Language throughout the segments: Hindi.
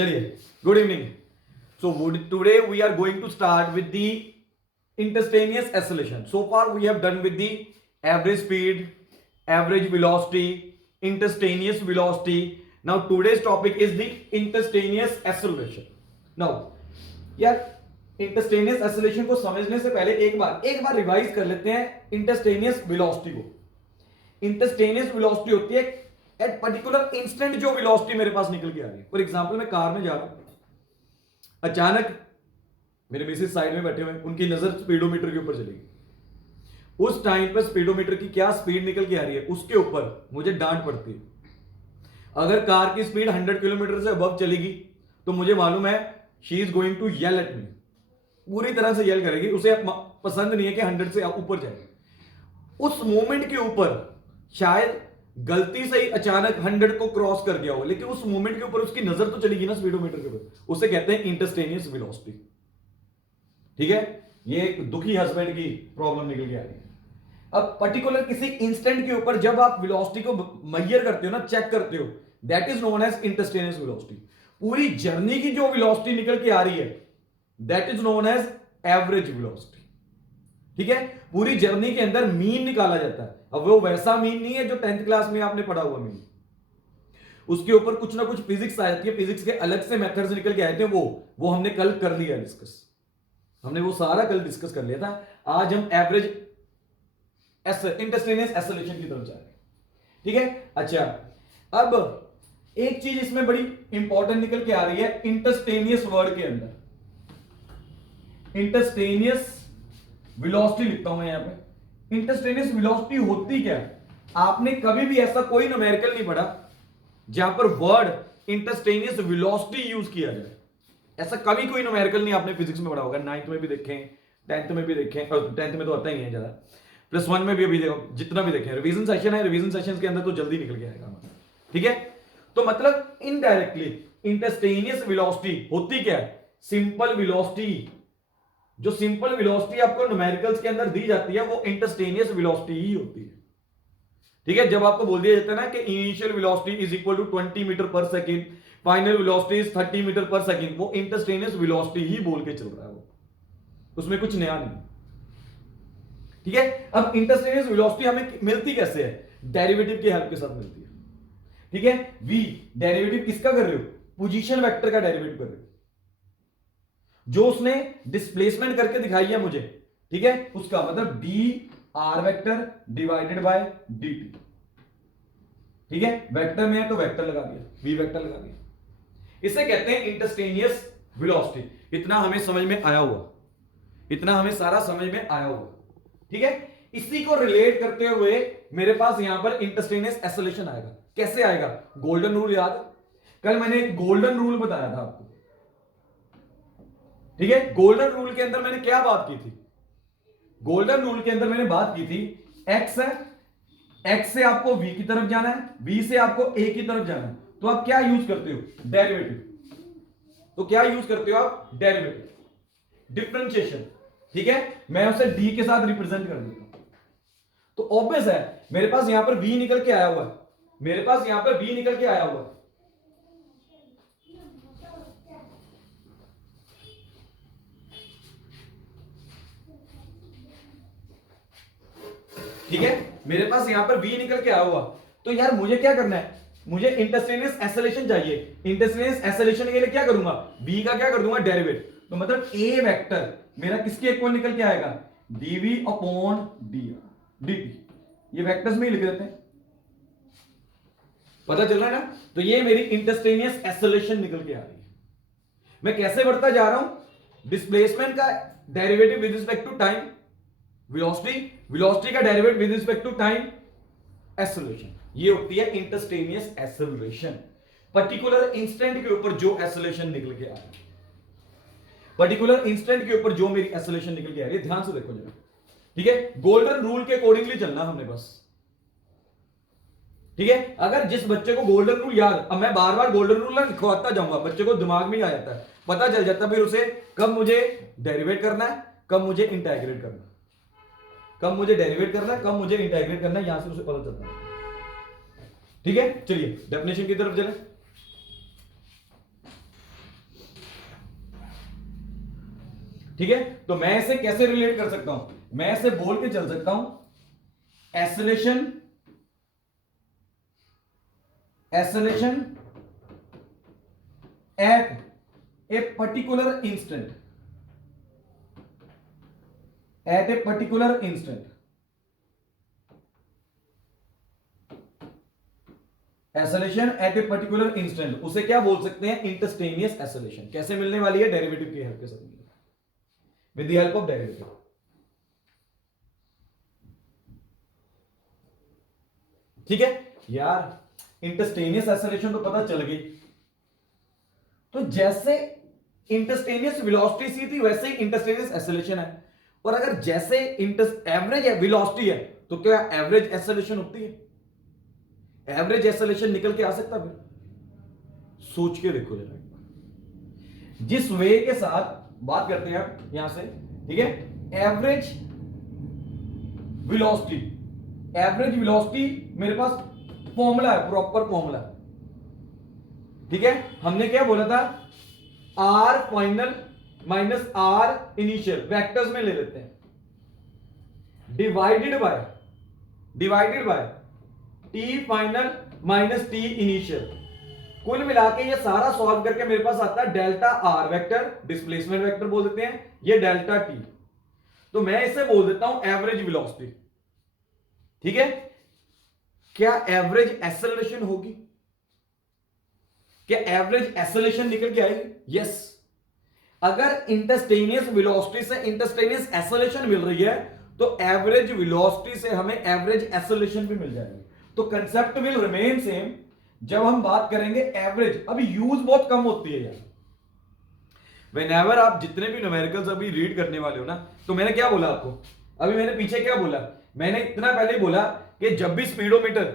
चलिए, good evening. So today we are going to start with the instantaneous acceleration. So far we have done with the average speed, average velocity, instantaneous velocity. Now today's topic is the instantaneous acceleration. Now यार इंस्टेंटेनियस एक्सेलरेशन को समझने से पहले एक बार रिवाइज कर लेते हैं इंस्टेंटेनियस वेलोसिटी को. इंस्टेंटेनियस वेलोसिटी होती है एट पर्टिकुलर इंस्टेंट जो वेलोसिटी मेरे पास निकल के आ रही है. फॉर एग्जांपल मैं कार में जा रहा हूं, अचानक मेरे मिसेस साइड में बैठे हुए, उनकी नजर स्पीडोमीटर के ऊपर चलेगी. उस टाइम पर स्पीडोमीटर की क्या स्पीड निकल के आ रही है उसके ऊपर मुझे डांट पड़ती है. अगर कार की स्पीड 100 किलोमीटर से अबव चलेगी तो मुझे मालूम है she is going to yell at me. पूरी तरह से येल करेगी, उसे पसंद नहीं है कि 100 से ऊपर जाए. उस मोमेंट के ऊपर शायद गलती से ही अचानक 100 को क्रॉस कर गया हो, लेकिन उस मोमेंट के ऊपर उसकी नजर तो चलेगी ना स्पीडोमीटर के ऊपर. उसे कहते हैं इंस्टेंटेनियस वेलोसिटी. ठीक है, ये एक दुखी हस्बैंड की प्रॉब्लम निकल के आ रही है. अब पर्टिकुलर किसी इंस्टेंट के ऊपर जब आप वेलोसिटी को मेजर करते हो ना, चेक करते हो, that is known as instantaneous velocity. पूरी जर्नी की जो वेलोसिटी निकल के आ रही है that is known as average velocity. ठीक है, पूरी जर्नी के अंदर मीन निकाला जाता है. अब वो वैसा मीन नहीं है जो 10th क्लास में आपने पढ़ा हुआ मीन. उसके ऊपर कुछ ना कुछ फिजिक्स आ जाती है, फिजिक्स के अलग से मेथड्स निकल के आए थे. वो हमने कल कर लिया डिस्कस. हमने वो सारा कल डिस्कस कर लिया था. आज हम एवरेज इंस्टेंटेनियस एक्सेलरेशन की तरफ जा रहे हैं. ठीक है, अच्छा अब एक चीज इसमें बड़ी इंपॉर्टेंट निकल के आ रही है इंस्टेंटेनियस वर्ड के अंदर. इंस्टेंटेनियस वेलोसिटी लिखता हूं मैं यहां पे. इंस्टेंटेनियस वेलोसिटी होती क्या है? आपने कभी भी ऐसा कोई न्यूमेरिकल नहीं पढ़ा जहां पर वर्ड इंस्टेंटेनियस वेलोसिटी यूज किया जाए. ऐसा कभी कोई न्यूमेरिकल नहीं आपने फिजिक्स में पढ़ा होगा. 9th में भी देखें, 10th में भी देखें, और 10th में तो आता ही नहीं है ज्यादा, +1 में भी अभी देखो, जितना भी देखें. रिवीजन सेशन है, रिवीजन सेशन के अंदर तो जल्दी निकल के आएगा. ठीक है, तो मतलब इनडायरेक्टली इंस्टेंटेनियस वेलोसिटी होती क्या है? Simple velocity. जो सिंपल वेलोसिटी आपको न्यूमेरिकल्स के अंदर दी जाती है वो इंस्टेंटेनियस वेलोसिटी ही होती है. ठीक है, जब आपको बोल दिया जाता है ना कि initial velocity is equal to 20 metre per second, final velocity is 30 metre per second, वो इंस्टेंटेनियस वेलोसिटी ही बोल के चल रहा है. वो उसमें कुछ नया नहीं. ठीक है, अब इंस्टेंटेनियस वेलोसिटी हमें मिलती कैसे है? डेरिवेटिव की हेल्प के साथ मिलती है. ठीक है, v डेरिवेटिव किसका कर रहे हो? पोजीशन वेक्टर का डेरिवेटिव कर रहे हो, जो उसने डिस्प्लेसमेंट करके दिखाई है मुझे. ठीक है, उसका मतलब D R vector divided by dt. ठीक है, वेक्टर में है तो वेक्टर लगा दिया, v वेक्टर लगा दिया. इसे कहते हैं इंस्टेंटेनियस वेलोसिटी. इतना हमें समझ में आया हुआ, इतना हमें सारा समझ में आया हुआ. ठीक है, इसी को रिलेट करते हुए मेरे पास यहां पर इंस्टेंटेनियस एक्सेलरेशन आएगा. कैसे आएगा? गोल्डन रूल याद? कल मैंने एक गोल्डन रूल बताया था आपको. ठीक है, गोल्डन रूल के अंदर मैंने क्या बात की थी? गोल्डन रूल के अंदर मैंने बात की थी x है, x से आपको v की तरफ जाना है, v से आपको a की तरफ जाना है, तो आप क्या यूज करते हो? डेरिवेटिव. तो क्या यूज करते हो आप? Derivative, differentiation. ठीक है, मैं उसे d के साथ रिप्रेजेंट कर देता हूं. तो ऑब्वियस है मेरे पास यहां पर v निकल के आया हुआ है, मेरे पास यहां पर v निकल के आया हुआ है. ठीक है, मेरे पास यहां पर v निकल के आया हुआ. तो यार मुझे क्या करना है? मुझे इंस्टेंटेनियस एक्सेलरेशन चाहिए. इंस्टेंटेनियस एक्सेलरेशन के लिए क्या करूंगा? v का क्या कर दूंगा? डेरिवेटिव. तो मतलब a वेक्टर मेरा किसके इक्वल निकल के आएगा? dv upon dt. ये वेक्टर्स में ही लिख देते हैं. पता चल रहा है ना? तो ये मेरी इंस्टेंटेनियस एक्सेलरेशन निकल के आ रही है. मैं कैसे बढ़ता जा रहा हूं? डिस्प्लेसमेंट का derivative with respect to time, velocity का derivative with respect to time, acceleration. ये होती है इंस्टेंटेनियस एक्सेलरेशन. पर्टिकुलर इंस्टेंट के ऊपर जो एक्सेलरेशन निकल के आ रही है, पर्टिकुलर इंस्टेंट के ऊपर जो मेरी एक्सेलरेशन निकल के आ रही है, ध्यान से देखो जरा. ठीक है, गोल्डन रूल के अकॉर्डिंगली चलना हमने बस. ठीक है, अगर जिस बच्चे को गोल्डन रूल याद, अब मैं बार बार गोल्डन रूल लिखवाता जाऊंगा, बच्चे को दिमाग में आ जाता है, पता चल जाता है फिर उसे कब मुझे डेरिवेट करना है, कब मुझे इंटीग्रेट करना है, कब मुझे डेरिवेट करना है, कब मुझे इंटीग्रेट करना है, यहां से उसे पता चलता है. ठीक है, चलिए डेफिनेशन की तरफ चले. ठीक है, तो मैं इसे कैसे रिलेट कर सकता हूं, मैं इसे बोल के चल सकता हूं acceleration at a particular instant, at a particular instant, acceleration at a particular instant, उसे क्या बोल सकते हैं, इंस्टेंटेनियस एक्सेलेरेशन। कैसे मिलने वाली है, डेरिवेटिव की हेल्प के साथ, with the help of derivative. ठीक है यार, इंस्टेंटेनियस एक्सेलेरेशन तो पता चल गई। तो जैसे इंस्टेंटेनियस वेलोसिटी सी थी वैसे ही इंस्टेंटेनियस एक्सेलेरेशन है, और अगर जैसे एवरेज वेलोसिटी है तो क्या एवरेज एक्सेलेरेशन होती है, एवरेज एक्सेलेरेशन निकल के आ सकता है? सोच के देखो जरा, जिस वे के साथ बात करते हैं आप यहां से, ठीक है, एवरेज वेलोसिटी, एवरेज वेलोसिटी मेरे पास फॉर्मूला है, प्रॉपर फॉर्मूला, ठीक है। हमने क्या बोला था, r final minus r initial, vectors में ले लेते हैं, divided by t final minus t initial. कुल मिला के ये सारा सॉल्व करके मेरे पास आता है delta R vector, displacement vector बोल देते हैं, ये डेल्टा टी। तो मैं इसे बोल देता हूं एवरेज वेलोसिटी, ठीक है। क्या एवरेज एक्सेलरेशन होगी, क्या एवरेज एक्सेलरेशन निकल के आएगी? यस। अगर इंस्टेंटेनियस वेलोसिटी से इंस्टेंटेनियस एक्सेलरेशन मिल रही है तो एवरेज वेलोसिटी से हमें एवरेज एक्सेलरेशन भी मिल जाएगी। तो कंसेप्ट विल रिमेन सेम। जब हम बात करेंगे एवरेज, अभी यूज बहुत कम होती है यार, व्हेनेवर आप जितने भी न्यूमेरिकल्स अभी रीड करने वाले हो ना, तो मैंने क्या बोला आपको, अभी मैंने पीछे क्या बोला, मैंने इतना पहले बोला कि जब भी स्पीडोमीटर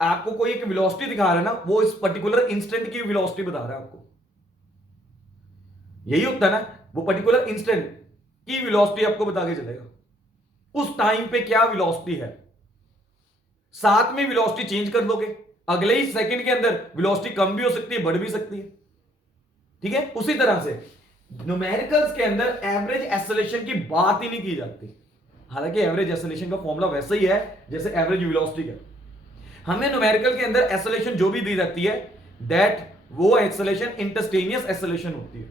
आपको कोई एक वेलोसिटी दिखा रहा है ना, वो इस पर्टिकुलर इंस्टेंट की वेलोसिटी बता रहा है आपको, यही होता है ना, वो पर्टिकुलर इंस्टेंट की वेलोसिटी आपको बता के चलेगा उस टाइम पे क्या वेलोसिटी है। साथ में वेलोसिटी चेंज कर दोगे, अगले ही सेकंड के अंदर वेलोसिटी कम भी हो सकती है, बढ़ भी सकती है, ठीक है। उसी तरह से न्यूमेरिकल्स के अंदर एवरेज एक्सेलरेशन की बात ही नहीं की जाती, हालांकि एवरेज एक्सेलरेशन का फॉर्मूला वैसा ही है जैसे एवरेज वेलोसिटी का। हमें न्यूमेरिकल के अंदर एक्सेलरेशन जो भी दी जाती है, दैट वो एक्सेलरेशन इंस्टेंटेनियस एक्सेलरेशन होती है,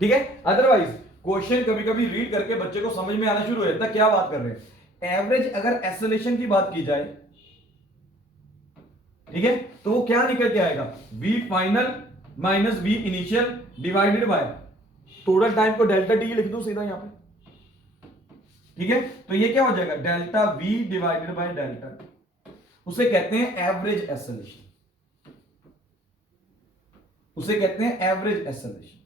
ठीक है। अदरवाइज क्वेश्चन कभी कभी रीड करके बच्चे को समझ में आना शुरू हो जाता है क्या बात कर रहे हैं। एवरेज अगर एक्सेलरेशन की बात की जाए, ठीक है, तो वो क्या निकल के आएगा, v final minus v initial divided by total time को डेल्टा टी लिख दो सीधा यहां पे, ठीक है। तो ये क्या हो जाएगा, delta v divided by delta T, उसे कहते हैं एवरेज एक्सेलरेशन, उसे कहते हैं एवरेज एक्सेलरेशन,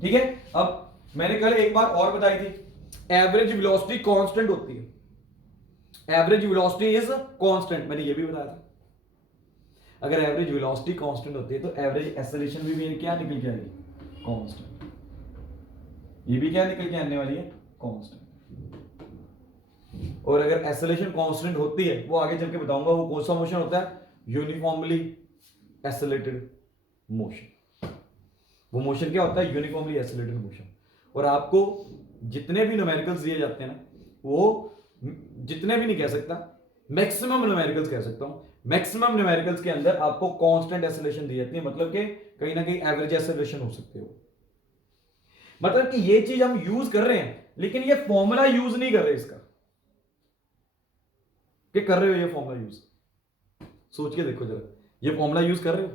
ठीक है। अब मैंने कल एक बार और बताई थी, एवरेज वेलोसिटी कांस्टेंट होती है, एवरेज वेलोसिटी इज कांस्टेंट, मैंने ये भी बताया था। अगर एवरेज वेलोसिटी कांस्टेंट होती है तो एवरेज एक्सेलरेशन भी क्या निकल के आएगी, कांस्टेंट। ये भी क्या निकल के आने वाली है, कांस्टेंट। और अगर एक्सेलरेशन कांस्टेंट होती है, वो आगे चल के बताऊंगा वो कौन सा मोशन होता है, यूनिफॉर्मली एक्सेलरेटेड मोशन। वो मोशन क्या होता है, यूनिफॉर्मली एक्सेलरेटेड मोशन। और आपको जितने भी न्यूमेरिकल्स दिए जाते हैं ना, वो जितने भी नहीं कह सकता, मैक्सिमम न्यूमेरिकल्स कह सकता हूं, मैक्सिमम न्यूमेरिकल्स के अंदर आपको कांस्टेंट एक्सेलरेशन दी जाती है, मतलब कि कहीं ना कहीं एवरेज एक्सेलरेशन हो सकते हो। मतलब कि ये चीज हम यूज कर रहे हैं, लेकिन ये फॉर्मूला यूज नहीं कर रहे इसका, कि कर रहे हो ये फॉर्मूला यूज, सोच के देखो जरा, ये फॉर्मूला यूज कर रहे हो,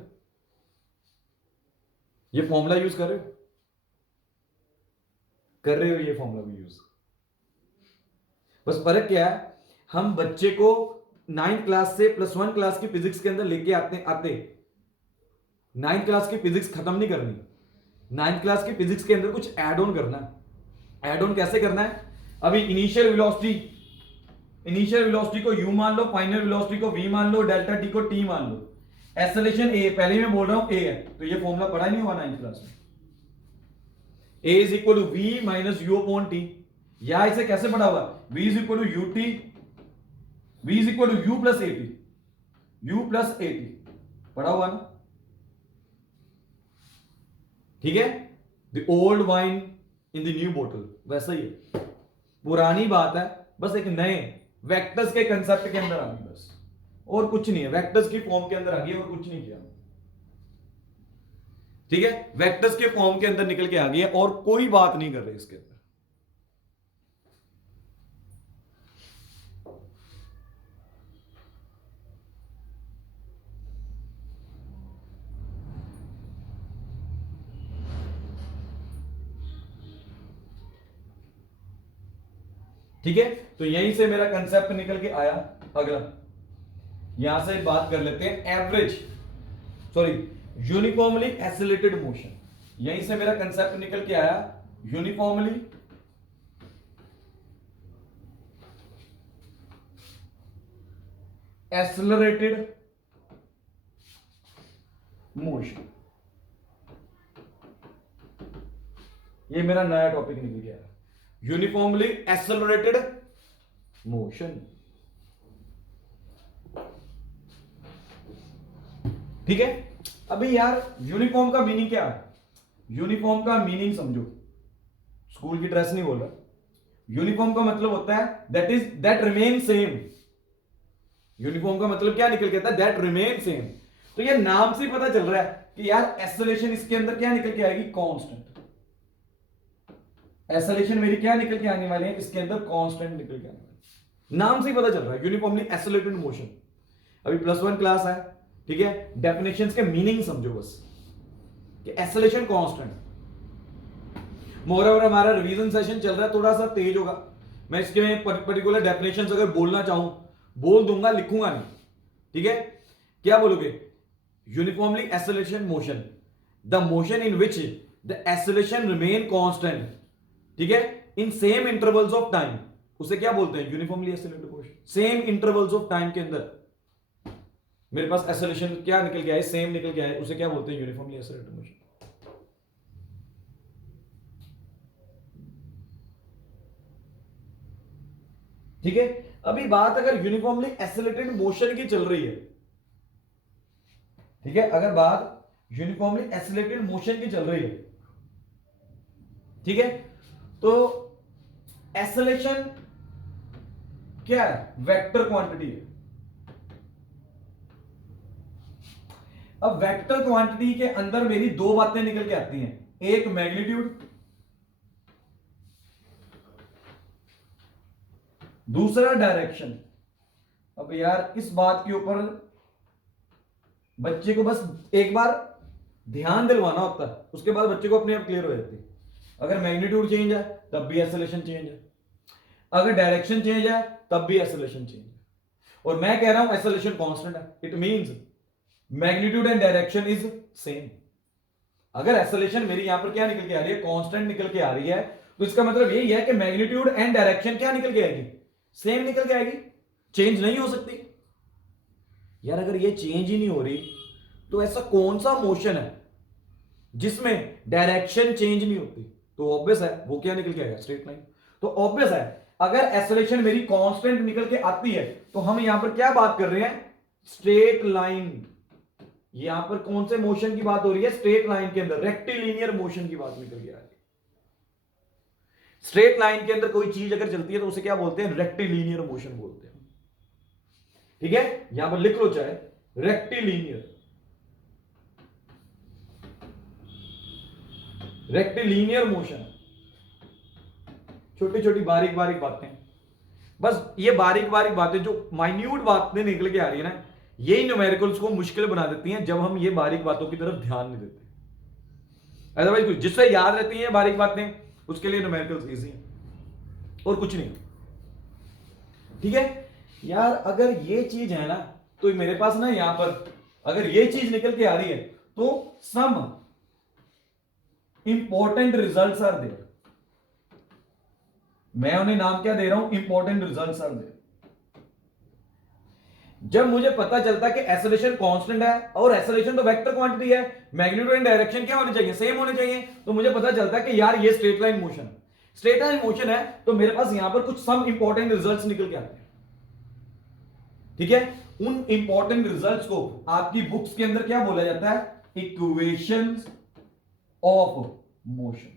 ये फॉर्मूला यूज कर रहे हो, कर रहे हो ये फॉर्मूला भी यूज। बस फर्क क्या है, हम बच्चे को 9th क्लास से +1 क्लास की फिजिक्स के अंदर लेके आते 9th क्लास की फिजिक्स खत्म नहीं करनी, 9th क्लास की फिजिक्स के अंदर कुछ ऐड ऑन करना है। ऐड ऑन कैसे करना है, अभी इनिशियल वेलोसिटी को u मान लो, फाइनल वेलोसिटी को v मान लो, डेल्टा टी को t मान लो, एक्सेलरेशन a, पहले मैं बोल रहा हूं a है, तो ये फॉर्मूला पढ़ा नहीं हुआ 9th क्लास में, a is equal to v minus u upon t, या इसे कैसे पढ़ा हुआ, v is equal to ut, v is equal to u plus at, पढ़ा हुआ ना। ठीक है, the old wine in the new बोतल, वैसा ही है, पुरानी बात है, बस एक नए वेक्टर्स के कंसेप्ट के अंदर आ गई बस, और कुछ नहीं है, वेक्टर्स की फॉर्म के अंदर आ गई और कुछ नहीं किया। ठीक है, वेक्टर्स के फॉर्म के अंदर निकल के आ गई है और कोई बात नहीं कर रहे इसके अंदर। ठीक है, तो यहीं से मेरा कंसेप्ट निकल के आया। अगला यहां से बात कर लेते हैं average, sorry, uniformly accelerated motion. यहीं से मेरा कंसेप्ट निकल के आया, यूनिफॉर्मली एसिलरेटेड मोशन। ये मेरा नया टॉपिक निकल गया, यूनिफॉर्मली एसिलरेटेड मोशन। ठीक है, अभी यार यूनिफॉर्म का मीनिंग क्या है? यूनिफॉर्म का मीनिंग समझो, स्कूल की ड्रेस नहीं बोल रहा, यूनिफॉर्म का मतलब होता है दैट रिमेन सेम। यूनिफॉर्म का मतलब क्या निकल के आता है? That remain same. तो ये नाम से पता चल रहा है कि यार एसोलेशन इसके अंदर क्या निकल के आएगी? कांस्टेंट। एसोलेशन मेरी क्या निकल के आने वाले हैं इसके अंदर? कांस्टेंट निकल के आने वाले। नाम से ही पता चल रहा है, यूनिफॉर्मली एसोलेटेड मोशन। अभी +1 क्लास है, ठीक है, डेफिनेशंस के मीनिंग समझो बस, कि एसोलेशन कांस्टेंट। मोreover हमारा रिवीजन सेशन चल रहा है, थोड़ा सा तेज होगा, मैं इसके पर्टिकुलर डेफिनेशंस अगर बोलना चाहूं बोल दूंगा, लिखूंगा नहीं। ठीक है, क्या बोलोगे? Uniformly acceleration motion, the motion in which the acceleration remain constant, ठीक है, in same intervals of time, उसे क्या बोलते हैं? Uniformly accelerated motion. Same intervals of time के अंदर मेरे पास एसोलेशन क्या निकल गया है? सेम निकल गया है, उसे क्या बोलते हैं? Uniformly accelerated motion. ठीक है, अभी बात अगर यूनिफॉर्मली एसोलेटेड मोशन की चल रही है, ठीक है, अगर बात यूनिफॉर्मली एसोलेटेड मोशन की चल रही है, ठीक है, तो एसोलेशन क्या है? वेक्टर क्वांटिटी है। अब वेक्टर क्वांटिटी के अंदर मेरी दो बातें निकल के आती हैं, एक मैग्नीट्यूड, दूसरा डायरेक्शन। अब यार इस बात के ऊपर बच्चे को बस एक बार ध्यान दिलवाना होता है, उसके बाद बच्चे को अपने आप क्लियर हो जाती है। अगर मैग्नीट्यूड चेंज है तब भी एसोलेशन चेंज है, अगर डायरेक्शन चेंज है तब भी एसोलेशन चेंज है। और मैं कह रहा हूं एसोलेशन कांस्टेंट है, it means magnitude and direction is same. अगर एसोलेशन मेरी यहां पर क्या निकल के आ रही है? कांस्टेंट निकल के आ रही है, तो इसका मतलब यही है कि मैग्नीट्यूड एंड डायरेक्शन क्या निकल के आएगी? सेम निकल के आएगी, चेंज नहीं हो सकती। यार अगर ये चेंज ही नहीं हो रही तो ऐसा कौन सा मोशन है जिसमें डायरेक्शन चेंज नहीं होती? तो ऑब्वियस है वो क्या निकल के आएगा? Straight line. तो ऑब्वियस है अगर एसोलेशन मेरी कांस्टेंट निकल के आती है तो हम यहां पर क्या बात कर रहे हैं? Straight line. यहां पर कौन से मोशन की बात हो रही है? स्ट्रेट लाइन के अंदर रेक्टिलिनियर मोशन की बात निकल के आ रही है। स्ट्रेट लाइन के अंदर कोई चीज अगर चलती है तो उसे क्या बोलते हैं? रेक्टिलिनियर मोशन बोलते हैं। ठीक है, यहां पर लिख लो चाहे, रेक्टिलिनियर। Rectilinear motion. छोटी छोटी बारीक बारीक बातें, बस ये बारीक बारीक बातें जो माइन्यूट बातें निकल के आ रही है ना, यही न्यूमेरिकल्स को मुश्किल बना देती हैं जब हम ये बारीक बातों की तरफ ध्यान नहीं देते। अदरवाइज कुछ जिससे याद रहती हैं बारीक बातें उसके लिए न्यूमेरिकल्स इजी है और कुछ नहीं। ठीक है यार, अगर ये चीज है ना तो मेरे पास ना यहां पर अगर ये चीज निकल के आ रही है तो some important results are there. मैं उन्हें नाम क्या दे रहा हूं? Important results are there. जब मुझे पता चलता है कि एसोलेशन कांस्टेंट है और एसोलेशन तो वेक्टर क्वांटिटी है, मैग्नीट्यूड एंड डायरेक्शन क्या होने चाहिए? सेम होने चाहिए, तो मुझे पता चलता है कि यार ये स्ट्रेट लाइन मोशन है। स्ट्रेट लाइन मोशन है तो मेरे पास यहां पर कुछ सम इंपॉर्टेंट रिजल्ट्स निकल के आते हैं। ठीक है, उन इंपॉर्टेंट रिजल्ट्स को आपकी बुक्स के अंदर क्या बोला जाता है? Equations of motion.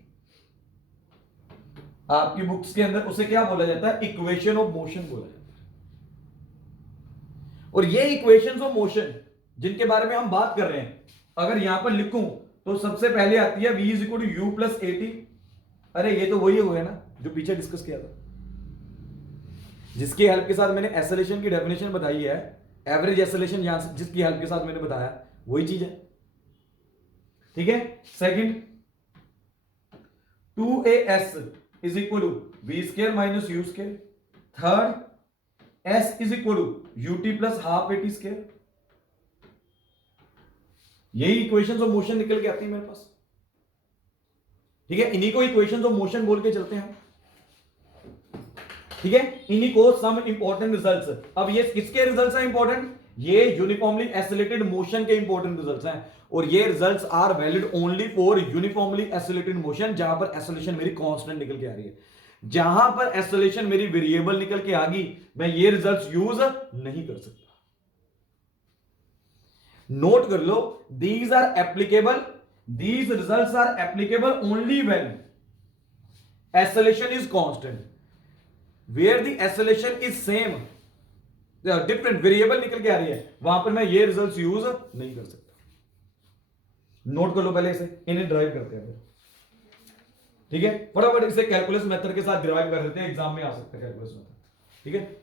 आपकी बुक्स के अंदर उसे क्या बोला जाता है? इक्वेशन ऑफ मोशन बोला जाता है। और ये इक्वेशंस ऑफ मोशन जिनके बारे में हम बात कर रहे हैं, अगर यहां पर लिखूं तो सबसे पहले आती है v is equal to u plus a t. अरे ये तो वही हो गया ना जो पीछे डिस्कस किया था, जिसकी हेल्प के साथ मैंने एसेलेशन की डेफिनेशन बताई है, एवरेज एसेलेशन जिसकी हेल्प के साथ मैंने बताया, वही चीज है। ठीक है। Second, 2as is equal to v square minus u square. Third, s is equal to ut plus half a t square. यही इक्वेशंस ऑफ मोशन निकल के आती है मेरे पास। ठीक है, इन्हीं को इक्वेशंस ऑफ मोशन बोल के चलते हैं। ठीक है, इन्हीं को सम इंपॉर्टेंट रिजल्ट्स। अब ये किसके रिजल्ट्स हैं इंपॉर्टेंट? ये यूनिफॉर्मली एसिलेटेड मोशन के इंपॉर्टेंट रिजल्ट्स हैं, और ये results are valid only for uniformly accelerated motion, जहां पर एसिलेशन मेरी कांस्टेंट निकल के आ रही है। जहां पर एसिलेशन मेरी वेरिएबल निकल के आ गई, मैं ये रिजल्ट्स यूज नहीं कर सकता। नोट कर लो, these are applicable, these results are applicable only when acceleration is constant. Where the acceleration is same, different variable निकल के आ रही है, वहां पर मैं ये रिजल्ट्स यूज नहीं कर सकता। नोट कर लो पहले इसे, इन्हें ड्राइव करते हैं फिर। ठीक है, फटाफट इसे कैलकुलस मेथड के साथ ड्राइव कर लेते हैं, एग्जाम में आ सकता है कैलकुलस मेथड। ठीक है,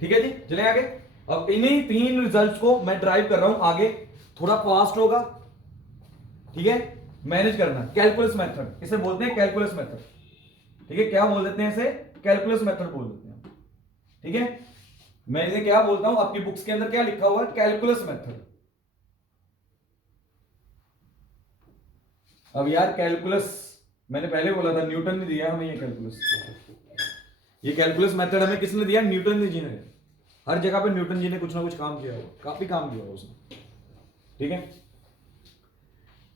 ठीक है जी, चले आगे। अब इन्हीं तीन रिजल्ट्स को मैं ड्राइव कर रहा हूं आगे, थोड़ा फास्ट होगा। ठीक है, मैनेज करना। कैलकुलस मेथड इसे बोलते हैं, कैलकुलस मेथड। ठीक है, क्या बोल देते हैं इसे? कैलकुलस मेथड बोल देते हैं। ठीक है, मैं इसे क्या बोलता हूं, आपकी बुक्स के अंदर क्या लिखा हुआ है? Calculus method. अब यार कैलकुलस मैंने पहले बोला था, न्यूटन ने दिया हमें ये कैलकुलस। ये कैलकुलस मेथड हमें किसने दिया? न्यूटन जी ने। हर जगह पे न्यूटन जी ने कुछ ना कुछ काम किया हो, काफी काम किया हो उसने। ठीक है,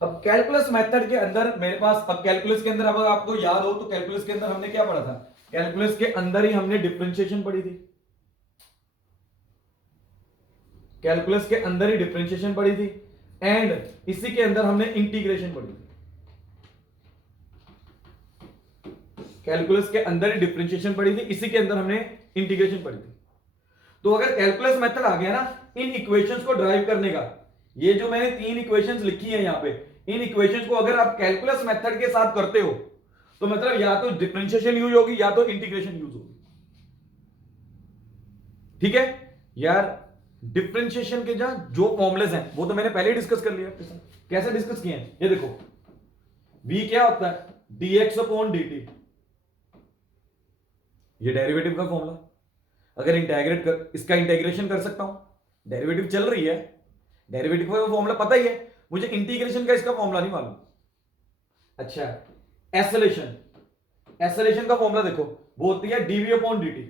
अब कैलकुलस मेथड के अंदर मेरे पास, अब कैलकुलस के अंदर अगर आपको याद हो तो कैलकुलस के अंदर हमने क्या पढ़ा था? कैलकुलस के अंदर ही हमने डिफरेंशिएशन पढ़ी थी। कैलकुलस के अंदर ही डिफरेंशिएशन पढ़ी थी, एंड इसी के अंदर हमने इंटीग्रेशन पढ़ी थी। कैलकुलस के अंदर ही डिफरेंशिएशन पढ़ी थी, इसी के अंदर हमने इंटीग्रेशन पढ़ी थी। तो अगर कैलकुलस मेथड आ गया ना इन इक्वेशंस को ड्राइव करने का, ये जो मैंने तीन इक्वेशंस लिखी है यहां पे, इन इक्वेशंस को अगर आप कैलकुलस मेथड के साथ करते हो तो मतलब या तो डिफरेंशिएशन यूज होगी या तो इंटीग्रेशन यूज होगी। ठीक है यार, डिफरेंशिएशन के जो फॉर्मुलेस हैं वो तो मैंने पहले ही डिस्कस कर लिया आपके साथ। कैसे डिस्कस किए हैं ये देखो, v क्या होता है? dx upon dt। ये डेरिवेटिव का फॉर्मूला, अगर इंटीग्रेट कर, इसका इंटीग्रेशन कर सकता हूं, डेरिवेटिव चल रही है, डेरिवेटिव का फॉर्मूला पता ही है मुझे, इंटीग्रेशन का इसका फॉर्मूला नहीं मालूम। अच्छा, एसेलेशन, एसेलेशन का फॉर्मूला देखो, वो होती है dv upon dt,